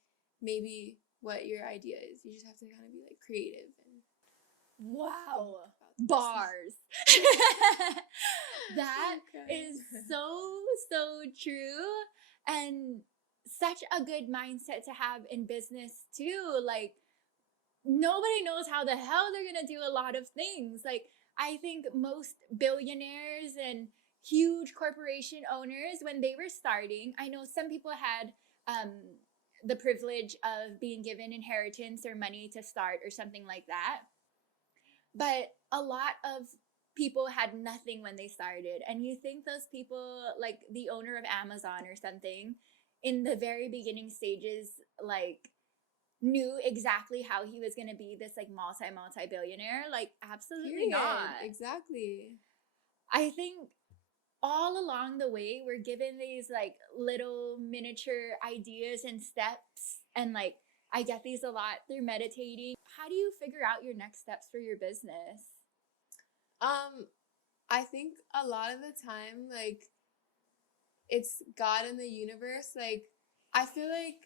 maybe what your idea is. You just have to kind of be like creative and bars. That is so true, and such a good mindset to have in business too. Like, nobody knows how the hell they're gonna do a lot of things. Like, I think most billionaires and huge corporation owners, when they were starting, I know some people had the privilege of being given inheritance or money to start or something like that. But a lot of people had nothing when they started. And you think those people, like the owner of Amazon or something, in the very beginning stages, like knew exactly how he was going to be this like multi-billionaire? Like, absolutely not. Exactly. I think all along the way, we're given these like little miniature ideas and steps. And like, I get these a lot through meditating. How do you figure out your next steps for your business? I think a lot of the time, like, it's God and the universe. Like, I feel like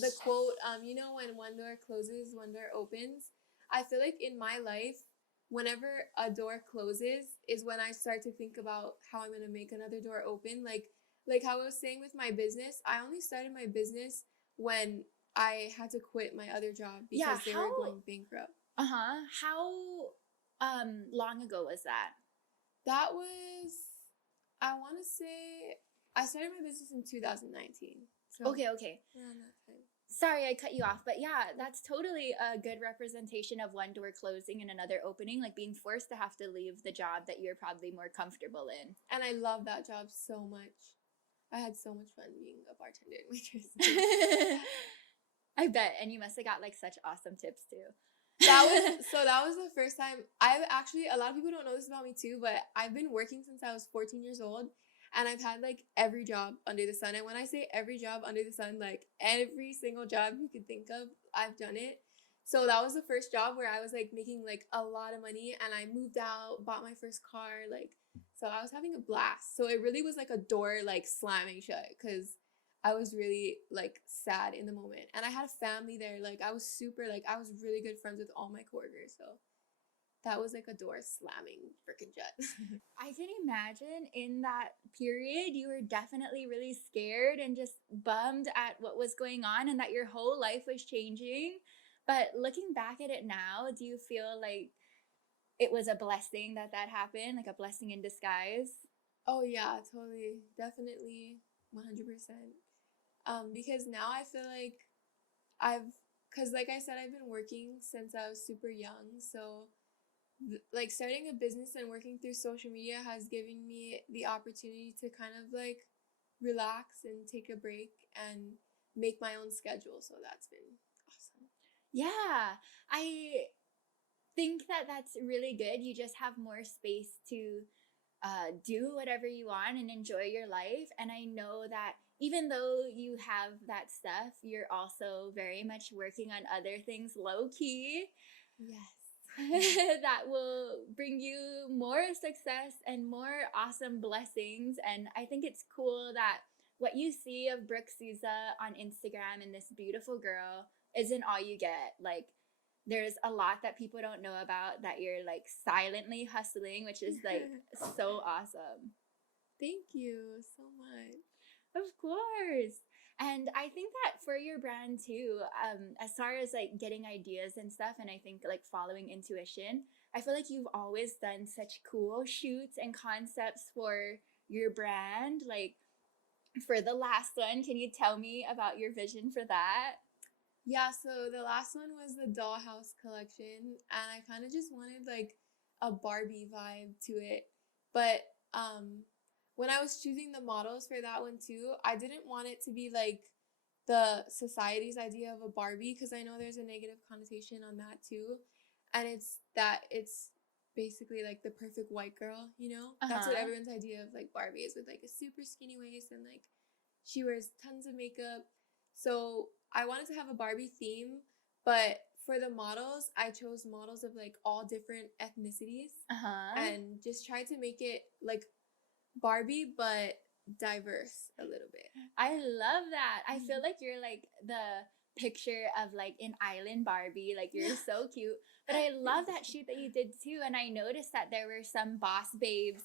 the quote, you know, when one door closes, one door opens. I feel like in my life, whenever a door closes is when I start to think about how I'm going to make another door open. Like how I was saying with my business, I only started my business when I had to quit my other job because they were going bankrupt. How long ago was that? That was, I want to say, I started my business in 2019. So okay. around that time. Sorry, I cut you off, but yeah, that's totally a good representation of one door closing and another opening, like being forced to have to leave the job that you're probably more comfortable in. And I love that job so much. I had so much fun being a bartender and waitress. I bet. And you must have got like such awesome tips too. That was the first time. I've actually, a lot of people don't know this about me too, but I've been working since I was 14 years old, and I've had like every job under the sun. And when I say every job under the sun, like every single job you could think of, I've done it. So that was the first job where I was like making like a lot of money, and I moved out, bought my first car, like, so I was having a blast. So it really was like a door like slamming shut, because I was really like sad in the moment, and I had a family there. Like I was super, like I was really good friends with all my coworkers. So that was like a door slamming freaking shut. I can imagine in that period, you were definitely really scared and just bummed at what was going on and that your whole life was changing. But looking back at it now, do you feel like it was a blessing that that happened, like a blessing in disguise? Oh yeah, totally, definitely, 100%. Because now I feel like I've, cause like I said, I've been working since I was super young. So like starting a business and working through social media has given me the opportunity to kind of like relax and take a break and make my own schedule. So that's been awesome. Yeah, I think that that's really good. You just have more space to do whatever you want and enjoy your life. And I know that even though you have that stuff, you're also very much working on other things low key Yes. that will bring you more success and more awesome blessings. And I think it's cool that what you see of Brooke Souza on Instagram and this beautiful girl isn't all you get. Like, there's a lot that people don't know about that you're like silently hustling, which is like so awesome. Thank you so much. Of course. And I think that for your brand too, as far as like getting ideas and stuff, and I think like following intuition, I feel like you've always done such cool shoots and concepts for your brand. Like for the last one, can you tell me about your vision for that? Yeah, so the last one was the dollhouse collection, and I kind of just wanted like a Barbie vibe to it. But when I was choosing the models for that one too, I didn't want it to be like the society's idea of a Barbie, because I know there's a negative connotation on that too. And it's basically like the perfect white girl, you know? That's what Uh-huh. everyone's idea of like Barbie is, with like a super skinny waist and like she wears tons of makeup. So I wanted to have a Barbie theme, but for the models, I chose models of like all different ethnicities Uh-huh. and just tried to make it like Barbie, but diverse a little bit. I love that. I feel like you're like the picture of like an island Barbie. Like you're so cute. But I love that shoot that you did too. And I noticed that there were some boss babes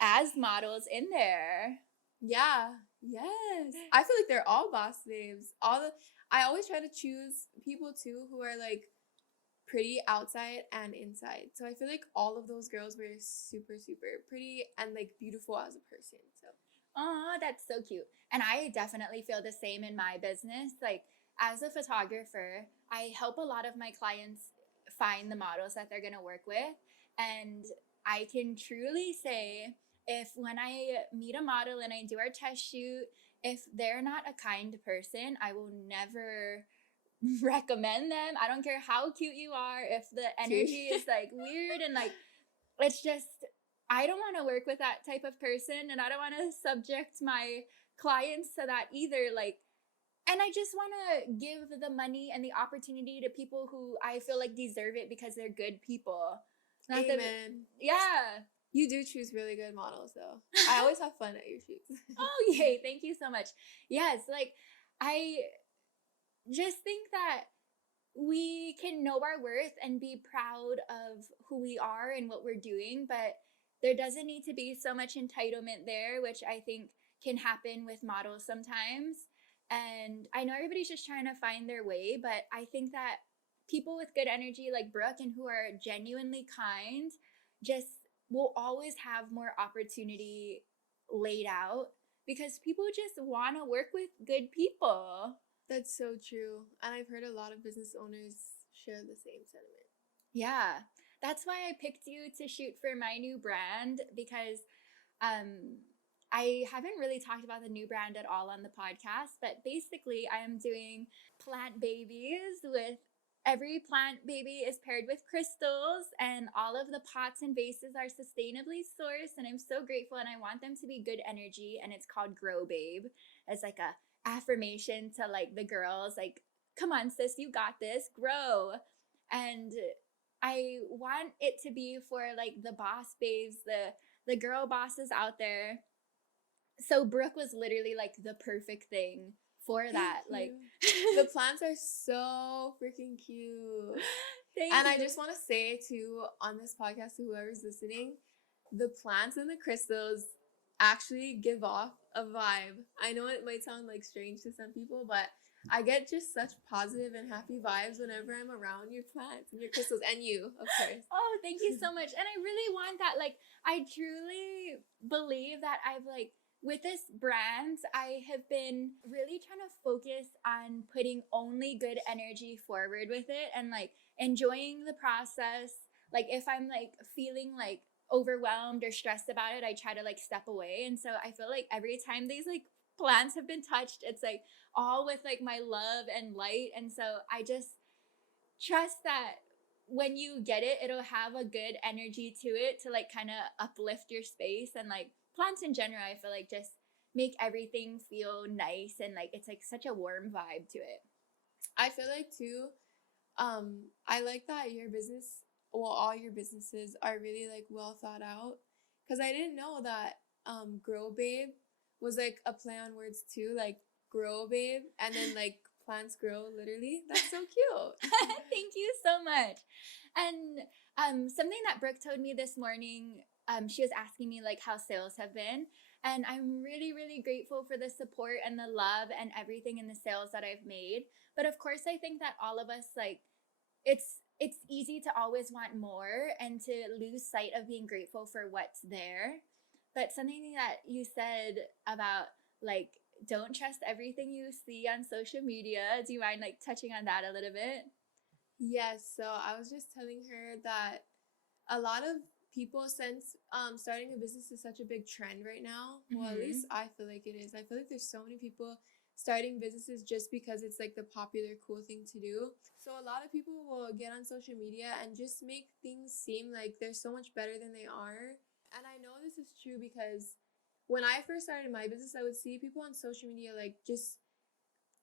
as models in there. Yeah, yes. I feel like they're all boss babes. I always try to choose people too who are like pretty outside and inside. So I feel like all of those girls were super, super pretty and like beautiful as a person. So Oh, that's so cute. And I definitely feel the same in my business. Like, as a photographer, I help a lot of my clients find the models that they're going to work with. And I can truly say, if when I meet a model and I do our test shoot, if they're not a kind person, I will never recommend them. I don't care how cute you are. If the energy is like weird and like it's just I don't want to work with that type of person and I don't want to subject my clients to that either. Like, and I just want to give the money and the opportunity to people who I feel like deserve it because they're good people. Not that, amen. yeah. You do choose really good models though. I always have fun at your shoots. Oh, yay. Thank you so much. Yes. Like, I just think that we can know our worth and be proud of who we are and what we're doing, but there doesn't need to be so much entitlement there, which I think can happen with models sometimes. And I know everybody's just trying to find their way, but I think that people with good energy like Brooke and who are genuinely kind just will always have more opportunity laid out because people just want to work with good people. That's so true. And I've heard a lot of business owners share the same sentiment. Yeah. That's why I picked you to shoot for my new brand because um I haven't really talked about the new brand at all on the podcast, but basically I am doing plant babies with every plant baby is paired with crystals and all of the pots and vases are sustainably sourced and I'm so grateful and I want them to be good energy and it's called Grow Babe. It's like a affirmation to like the girls like come on sis you got this grow and I want it to be for like the boss babes the girl bosses out there. So Brooke was literally like the perfect thing for that. Thank Like you. The plants are so freaking cute. thank And you. I just want to say too on this podcast to whoever's listening, the plants and the crystals actually give off a vibe. I know it might sound like strange to some people, but I get just such positive and happy vibes whenever I'm around your plants and your crystals and you, of course. Oh, thank you so much. And I really want that. Like, I truly believe that I've like with this brand, I have been really trying to focus on putting only good energy forward with it and like enjoying the process. Like if I'm like feeling like overwhelmed or stressed about it, I try to like step away. And so I feel like every time these like plants have been touched, it's like all with like my love and light. And so I just trust that when you get it, it'll have a good energy to it to like kind of uplift your space and like plants in general. I feel like just make everything feel nice and like it's like such a warm vibe to it. I feel like too, I like that your business, well, all your businesses are really like well thought out. Cause I didn't know that Grow Babe was like a play on words too, like grow babe, and then like plants grow literally. That's so cute. Thank you so much. And something that Brooke told me this morning, she was asking me like how sales have been. And I'm really, really grateful for the support and the love and everything in the sales that I've made. But of course, I think that all of us like it's easy to always want more and to lose sight of being grateful for what's there. But something that you said about like don't trust everything you see on social media. Do you mind like touching on that a little bit? Yes, so I was just telling her that a lot of people, since starting a business is such a big trend right now, well, at least I feel like it is. I feel like there's so many people starting businesses just because it's like the popular cool thing to do. So a lot of people will get on social media and just make things seem like they're so much better than they are. And I know this is true because when I first started my business, I would see people on social media like just,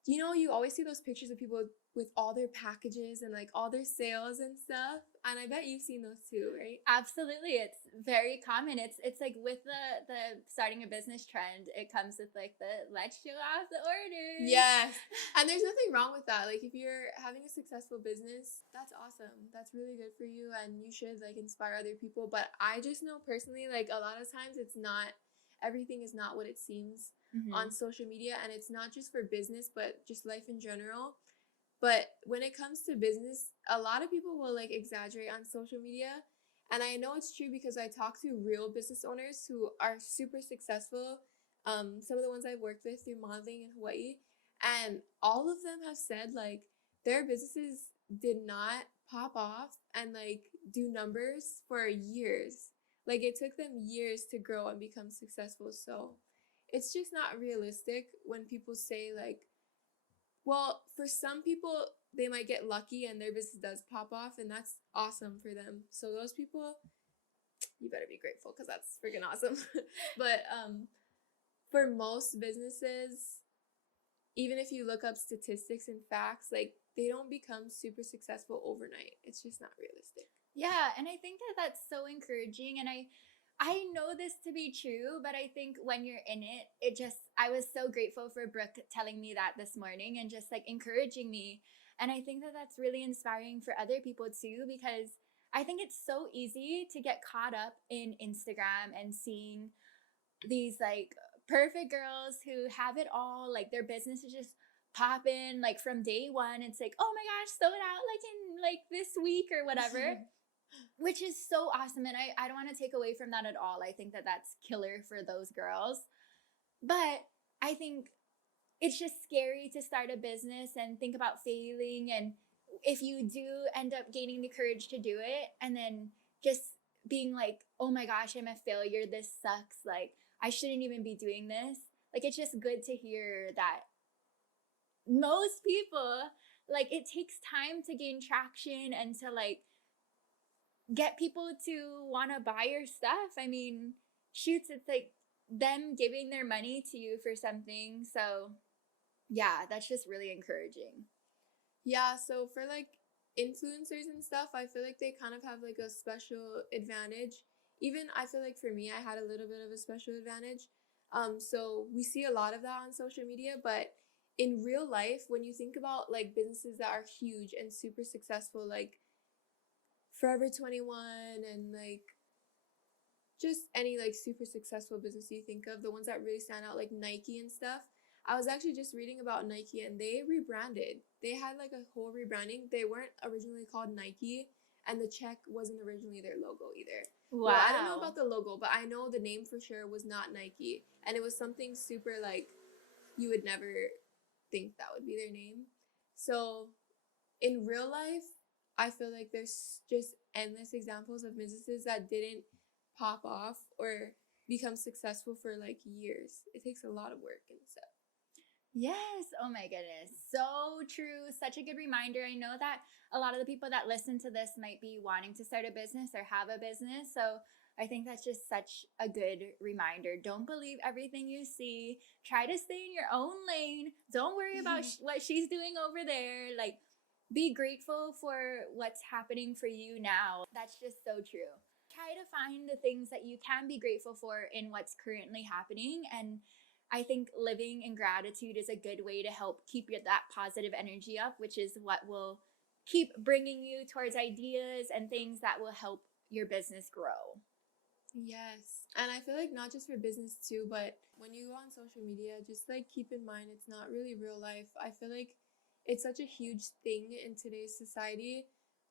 you know, you always see those pictures of people with all their packages and like all their sales and stuff. And I bet you've seen those too, right? Absolutely. It's very common. It's like with the starting a business trend, it comes with like the let's show off the orders. Yes. And there's nothing wrong with that. Like if you're having a successful business, that's awesome. That's really good for you and you should like inspire other people. But I just know personally, like a lot of times it's not, everything is not what it seems on social media. And it's not just for business, but just life in general. But when it comes to business, a lot of people will like exaggerate on social media. And I know it's true because I talk to real business owners who are super successful. Some of the ones I've worked with through modeling in Hawaii. And all of them have said like their businesses did not pop off and like do numbers for years. Like it took them years to grow and become successful. So it's just not realistic when people say like, well, for some people, they might get lucky and their business does pop off, and that's awesome for them. So those people, you better be grateful because that's freaking awesome. But for most businesses, even if you look up statistics and facts, like they don't become super successful overnight. It's just not realistic. Yeah, and I think that that's so encouraging and I know this to be true, but I think when you're in it, it just, I was so grateful for Brooke telling me that this morning and just like encouraging me. And I think that that's really inspiring for other people too, because I think it's so easy to get caught up in Instagram and seeing these like perfect girls who have it all, like their business is just popping like from day one. It's like, oh my gosh, sold out like in like this week or whatever. Which is so awesome. And I don't want to take away from that at all. I think that that's killer for those girls. But I think it's just scary to start a business and think about failing. And if you do end up gaining the courage to do it, and then just being like, oh my gosh, I'm a failure, this sucks, like I shouldn't even be doing this. Like, it's just good to hear that most people, like, it takes time to gain traction and to like get people to want to buy your stuff. I mean, shoots, it's like them giving their money to you for something. So yeah, that's just really encouraging. Yeah, so for like influencers and stuff, I feel like they kind of have like a special advantage. Even I feel like for me, I had a little bit of a special advantage. So we see a lot of that on social media, but in real life, when you think about like businesses that are huge and super successful, like Forever 21 and like just any like super successful business you think of, the ones that really stand out, like Nike and stuff. I was actually just reading about Nike and they rebranded. They had like a whole rebranding. They weren't originally called Nike, and the check wasn't originally their logo either. Wow. Well, I don't know about the logo, but I know the name for sure was not Nike, and it was something super like you would never think that would be their name. So in real life, I feel like there's just endless examples of businesses that didn't pop off or become successful for like years. It takes a lot of work and stuff. Yes. Oh my goodness. So true. Such a good reminder. I know that a lot of the people that listen to this might be wanting to start a business or have a business. So I think that's just such a good reminder. Don't believe everything you see. Try to stay in your own lane. Don't worry about what she's doing over there. Like, be grateful for what's happening for you now. That's just so true. Try to find the things that you can be grateful for in what's currently happening. And I think living in gratitude is a good way to help keep that positive energy up, which is what will keep bringing you towards ideas and things that will help your business grow. Yes. And I feel like not just for business too, but when you go on social media, just like keep in mind it's not really real life. I feel like it's such a huge thing in today's society.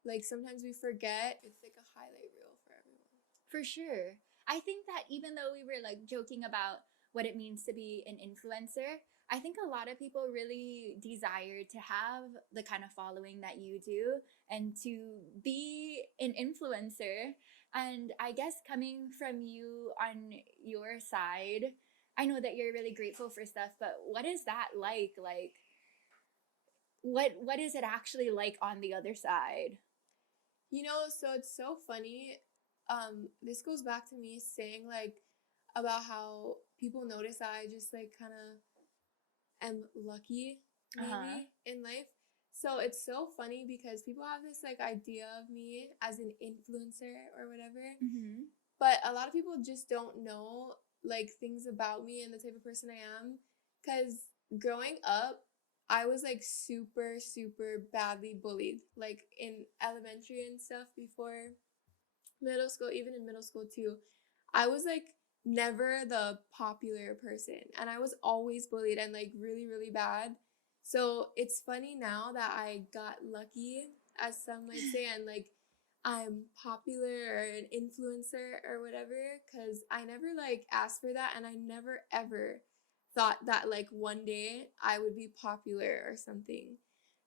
Like sometimes we forget it's like a highlight reel for everyone. For sure. I think that even though we were like joking about what it means to be an influencer, I think a lot of people really desire to have the kind of following that you do and to be an influencer. And I guess coming from you on your side, I know that you're really grateful for stuff, but what is that like? Like, what is it actually like on the other side? You know, so it's so funny. This goes back to me saying like about how people notice that I just like kind of am lucky maybe in life. So it's so funny because people have this like idea of me as an influencer or whatever. Mm-hmm. But a lot of people just don't know like things about me and the type of person I am. Because growing up, I was like super, super badly bullied, like in elementary and stuff before middle school, even in middle school too. I was like never the popular person, and I was always bullied and like really, really bad. So it's funny now that I got lucky, as some might say, and like I'm popular or an influencer or whatever, because I never like asked for that, and I never ever thought that like one day I would be popular or something.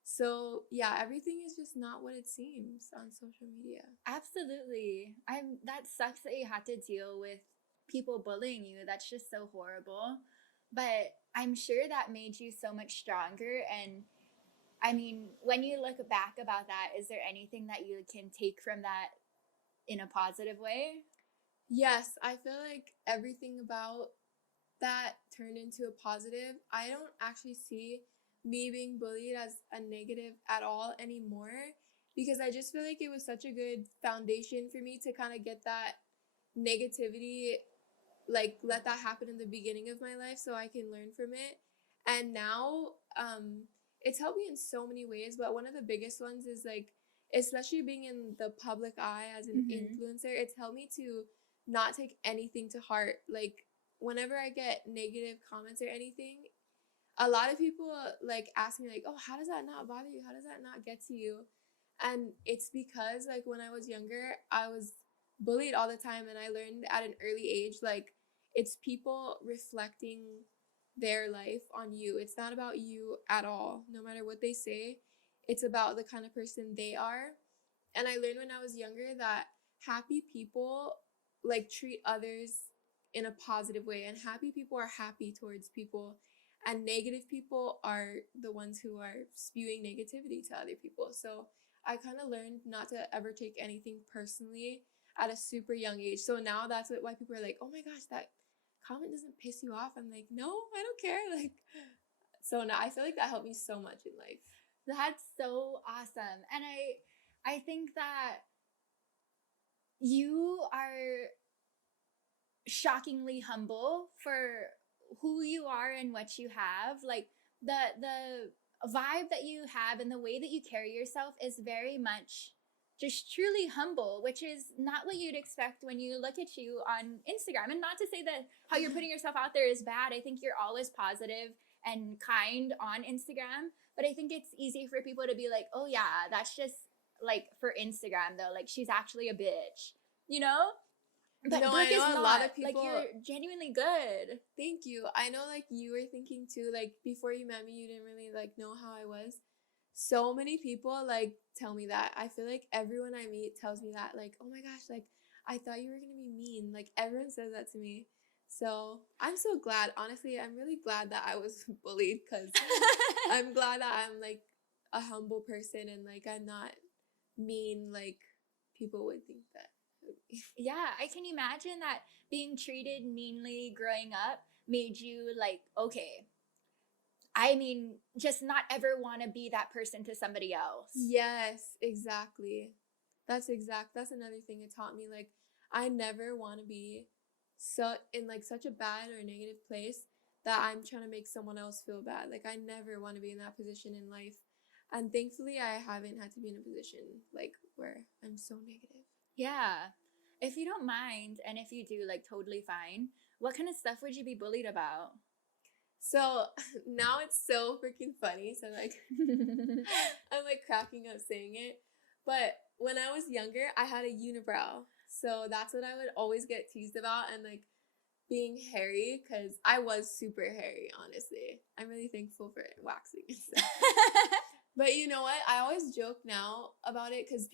So yeah, everything is just not what it seems on social media. Absolutely. That sucks that you had to deal with people bullying you. That's just so horrible. But I'm sure that made you so much stronger. And I mean, when you look back about that, is there anything that you can take from that in a positive way? Yes, I feel like everything about that turned into a positive. I don't actually see me being bullied as a negative at all anymore, because I just feel like it was such a good foundation for me to kind of get that negativity, like let that happen in the beginning of my life so I can learn from it. And now it's helped me in so many ways, but one of the biggest ones is like, especially being in the public eye as an influencer, it's helped me to not take anything to heart. Like whenever I get negative comments or anything, a lot of people like ask me like, oh, how does that not bother you, how does that not get to you? And it's because like when I was younger, I was bullied all the time, and I learned at an early age like it's people reflecting their life on you. It's not about you at all. No matter what they say, it's about the kind of person they are. And I learned when I was younger that happy people like treat others in a positive way, and happy people are happy towards people, and negative people are the ones who are spewing negativity to other people. So I kind of learned not to ever take anything personally at a super young age. So now that's why people are like, oh my gosh, that comment doesn't piss you off. I'm like, no, I don't care. Like, so now I feel like that helped me so much in life. That's so awesome. And I think that you are shockingly humble for who you are and what you have. Like the vibe that you have and the way that you carry yourself is very much just truly humble, which is not what you'd expect when you look at you on Instagram. And not to say that how you're putting yourself out there is bad. I think you're always positive and kind on Instagram, but I think it's easy for people to be like, oh yeah, that's just like for Instagram though, like she's actually a bitch, you know? But No, Brooke I know is a not. lot of people. Like, you're genuinely good. Thank you. I know, like, you were thinking too, like, before you met me, you didn't really, like, know how I was. So many people, like, tell me that. I feel like everyone I meet tells me that, like, oh my gosh, like, I thought you were going to be mean. Like, everyone says that to me. So I'm so glad. Honestly, I'm really glad that I was bullied, because I'm glad that I'm, like, a humble person and, like, I'm not mean like people would think that. Yeah, I can imagine that being treated meanly growing up made you like, okay, I mean, just not ever want to be that person to somebody else. Yes, exactly. That's another thing it taught me. Like, I never want to be in like such a bad or negative place that I'm trying to make someone else feel bad. Like, I never want to be in that position in life. And thankfully I haven't had to be in a position like where I'm so negative. Yeah. If you don't mind, and if you do, like, totally fine, what kind of stuff would you be bullied about? So now it's so freaking funny. So like, I'm like cracking up saying it. But when I was younger, I had a unibrow. So that's what I would always get teased about, and like being hairy, because I was super hairy, honestly. I'm really thankful for waxing and stuff. But you know what? I always joke now about it, because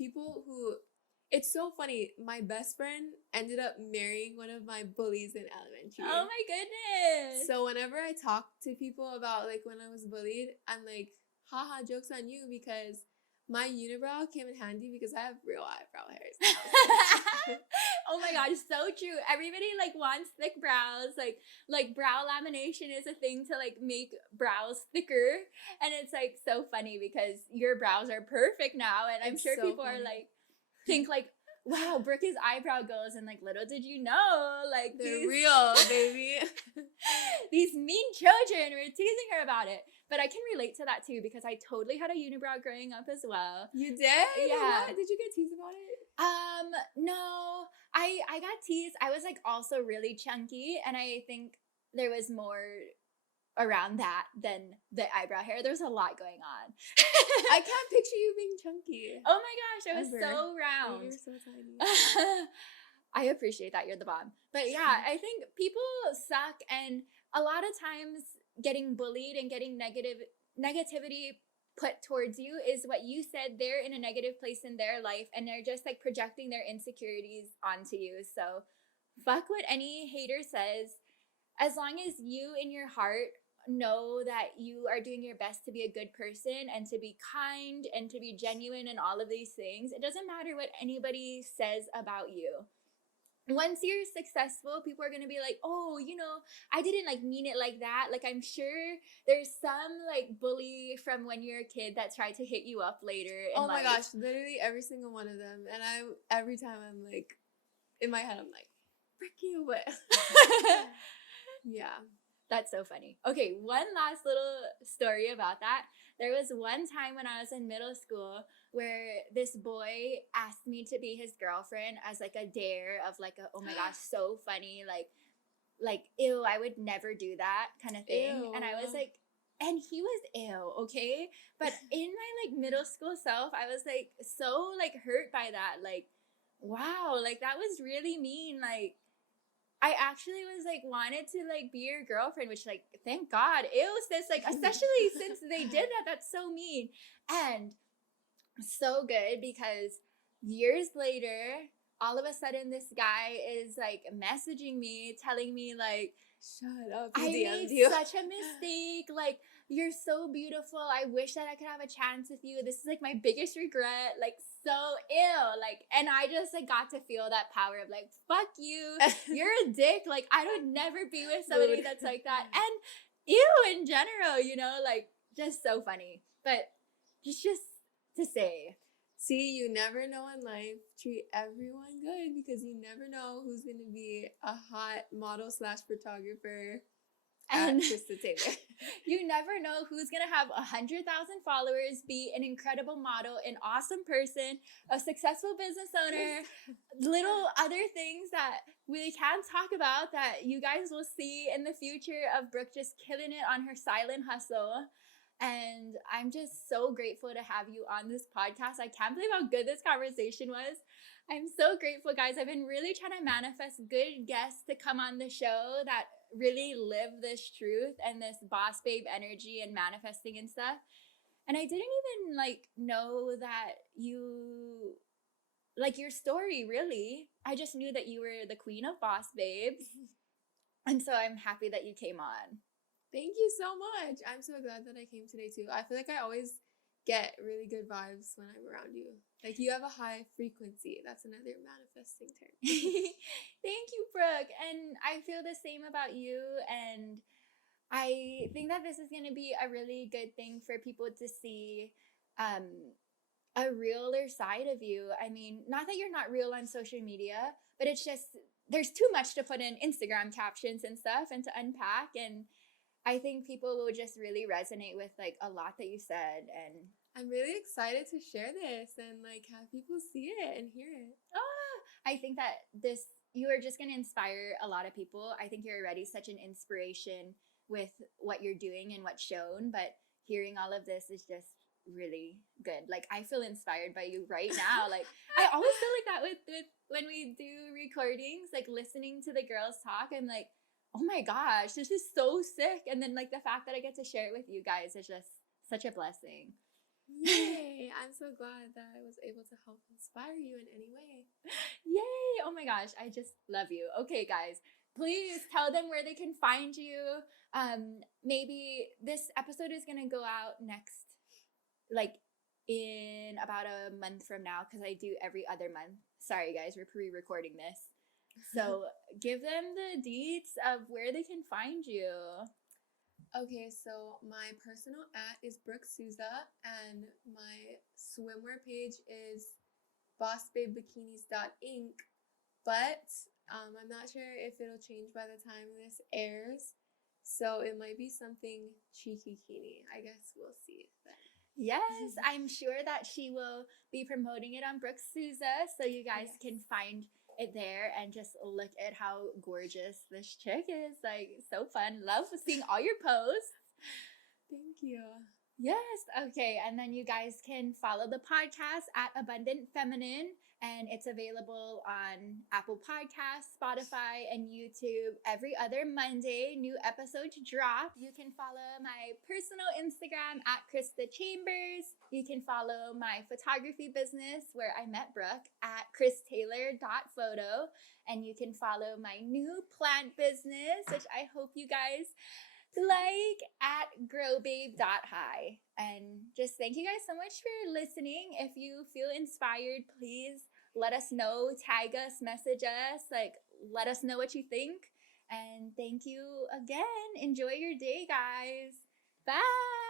it's so funny. My best friend ended up marrying one of my bullies in elementary. Oh my goodness. So whenever I talk to people about like when I was bullied, I'm like, haha, joke's on you, because my unibrow came in handy because I have real eyebrow hairs now. Oh my gosh, so true. Everybody like wants thick brows. Like brow lamination is a thing to like make brows thicker. And it's like so funny because your brows are perfect now. And I'm sure so people funny. Are like, think like, wow, Brooke's eyebrow goes, and like, little did you know, like they're real, baby. These mean children were teasing her about it. But I can relate to that too, because I totally had a unibrow growing up as well. You did? Yeah. What? Did you get teased about it? No. I got teased. I was like also really chunky, and I think there was more around that than the eyebrow hair. There's a lot going on. I can't picture you being chunky. Oh my gosh, I was so round. You're so tiny. I appreciate that. You're the bomb. But yeah, I think people suck, and a lot of times getting bullied and getting negativity put towards you is what you said. They're in a negative place in their life, and they're just like projecting their insecurities onto you. So fuck what any hater says. As long as you in your heart know that you are doing your best to be a good person and to be kind and to be genuine and all of these things, it doesn't matter what anybody says about you. Once you're successful, people are going to be like, oh, you know, I didn't like mean it like that. Like, I'm sure there's some like bully from when you're a kid that tried to hit you up later in life. My gosh, literally every single one of them. And every time I'm like, in my head, I'm like, frick you. Yeah. That's so funny. Okay, one last little story about that. There was one time when I was in middle school where this boy asked me to be his girlfriend as like a dare of like oh my gosh, so funny, like ew, I would never do that kind of thing. Ew. And I was like, and he was ew, okay? But in my like middle school self, I was like so like hurt by that. Like, wow, like that was really mean. Like, I actually was like wanted to like be your girlfriend, which like thank God. Ew, sis, like especially since they did that, that's so mean. And so good because years later, all of a sudden this guy is like messaging me, telling me like Shut up. I He made DM'd you. such a mistake. Like, you're so beautiful. I wish that I could have a chance with you. This is like my biggest regret. Like, so ill. Like, and I just like got to feel that power of like, fuck you. You're a dick. Like, I would never be with somebody Rude. that's like that. And ew in general, you know, like just so funny. But just to say, See, you never know in life. Treat everyone good because you never know who's going to be a hot model / photographer at and Krista Taylor. you never know who's gonna have 100,000 followers, be an incredible model, an awesome person, a successful business owner, little other things that we can't talk about that you guys will see in the future of Brooke just killing it on her silent hustle. And I'm just so grateful to have you on this podcast. I can't believe how good this conversation was. I'm so grateful, guys. I've been really trying to manifest good guests to come on the show that really live this truth and this boss babe energy and manifesting and stuff. And I didn't even like know that you like your story really. I just knew that you were the queen of boss babes. And so I'm happy that you came on. Thank you so much. I'm so glad that I came today too. I feel like I always get really good vibes when I'm around you. Like you have a high frequency. That's another manifesting term. Thank you, Brooke. And I feel the same about you. And I think that this is going to be a really good thing for people to see a realer side of you. I mean, not that you're not real on social media, but it's just there's too much to put in Instagram captions and stuff and to unpack. And I think people will just really resonate with like a lot that you said. And I'm really excited to share this and like have people see it and hear it. I think that you are just going to inspire a lot of people. I think you're already such an inspiration with what you're doing and what's shown, but hearing all of this is just really good. Like I feel inspired by you right now. Like I always feel like that with when we do recordings, like listening to the girls talk, I'm like, oh my gosh, this is so sick. And then like the fact that I get to share it with you guys is just such a blessing. Yay! I'm so glad that I was able to help inspire you in any way. Yay! Oh my gosh, I just love you. Okay, guys, please tell them where they can find you. Maybe this episode is gonna go out next, like in about a month from now, because I do every other month. Sorry, guys, we're pre-recording this. So give them the deets of where they can find you. Okay, so my personal @ is Brooke Souza, and my swimwear page is bossbabebikinis.inc. But I'm not sure if it'll change by the time this airs, so it might be something Cheeky Kini. I guess we'll see then. Yes, I'm sure that she will be promoting it on Brooke Souza, so you guys can find it there and just look at how gorgeous this chick is. Like so fun. Love seeing all your posts. Thank you. Yes. Okay. And then you guys can follow the podcast at Abundant Feminine, and it's available on Apple Podcasts, Spotify, and YouTube every other Monday. New episodes drop. You can follow my personal Instagram at Krista Chambers. You can follow my photography business where I met Brooke at christaylor.photo. And you can follow my new plant business, which I hope you guys like, at growbabe.hi. And just thank you guys so much for listening. If you feel inspired, please let us know, tag us, message us, like let us know what you think. And thank you again. Enjoy your day, guys. Bye.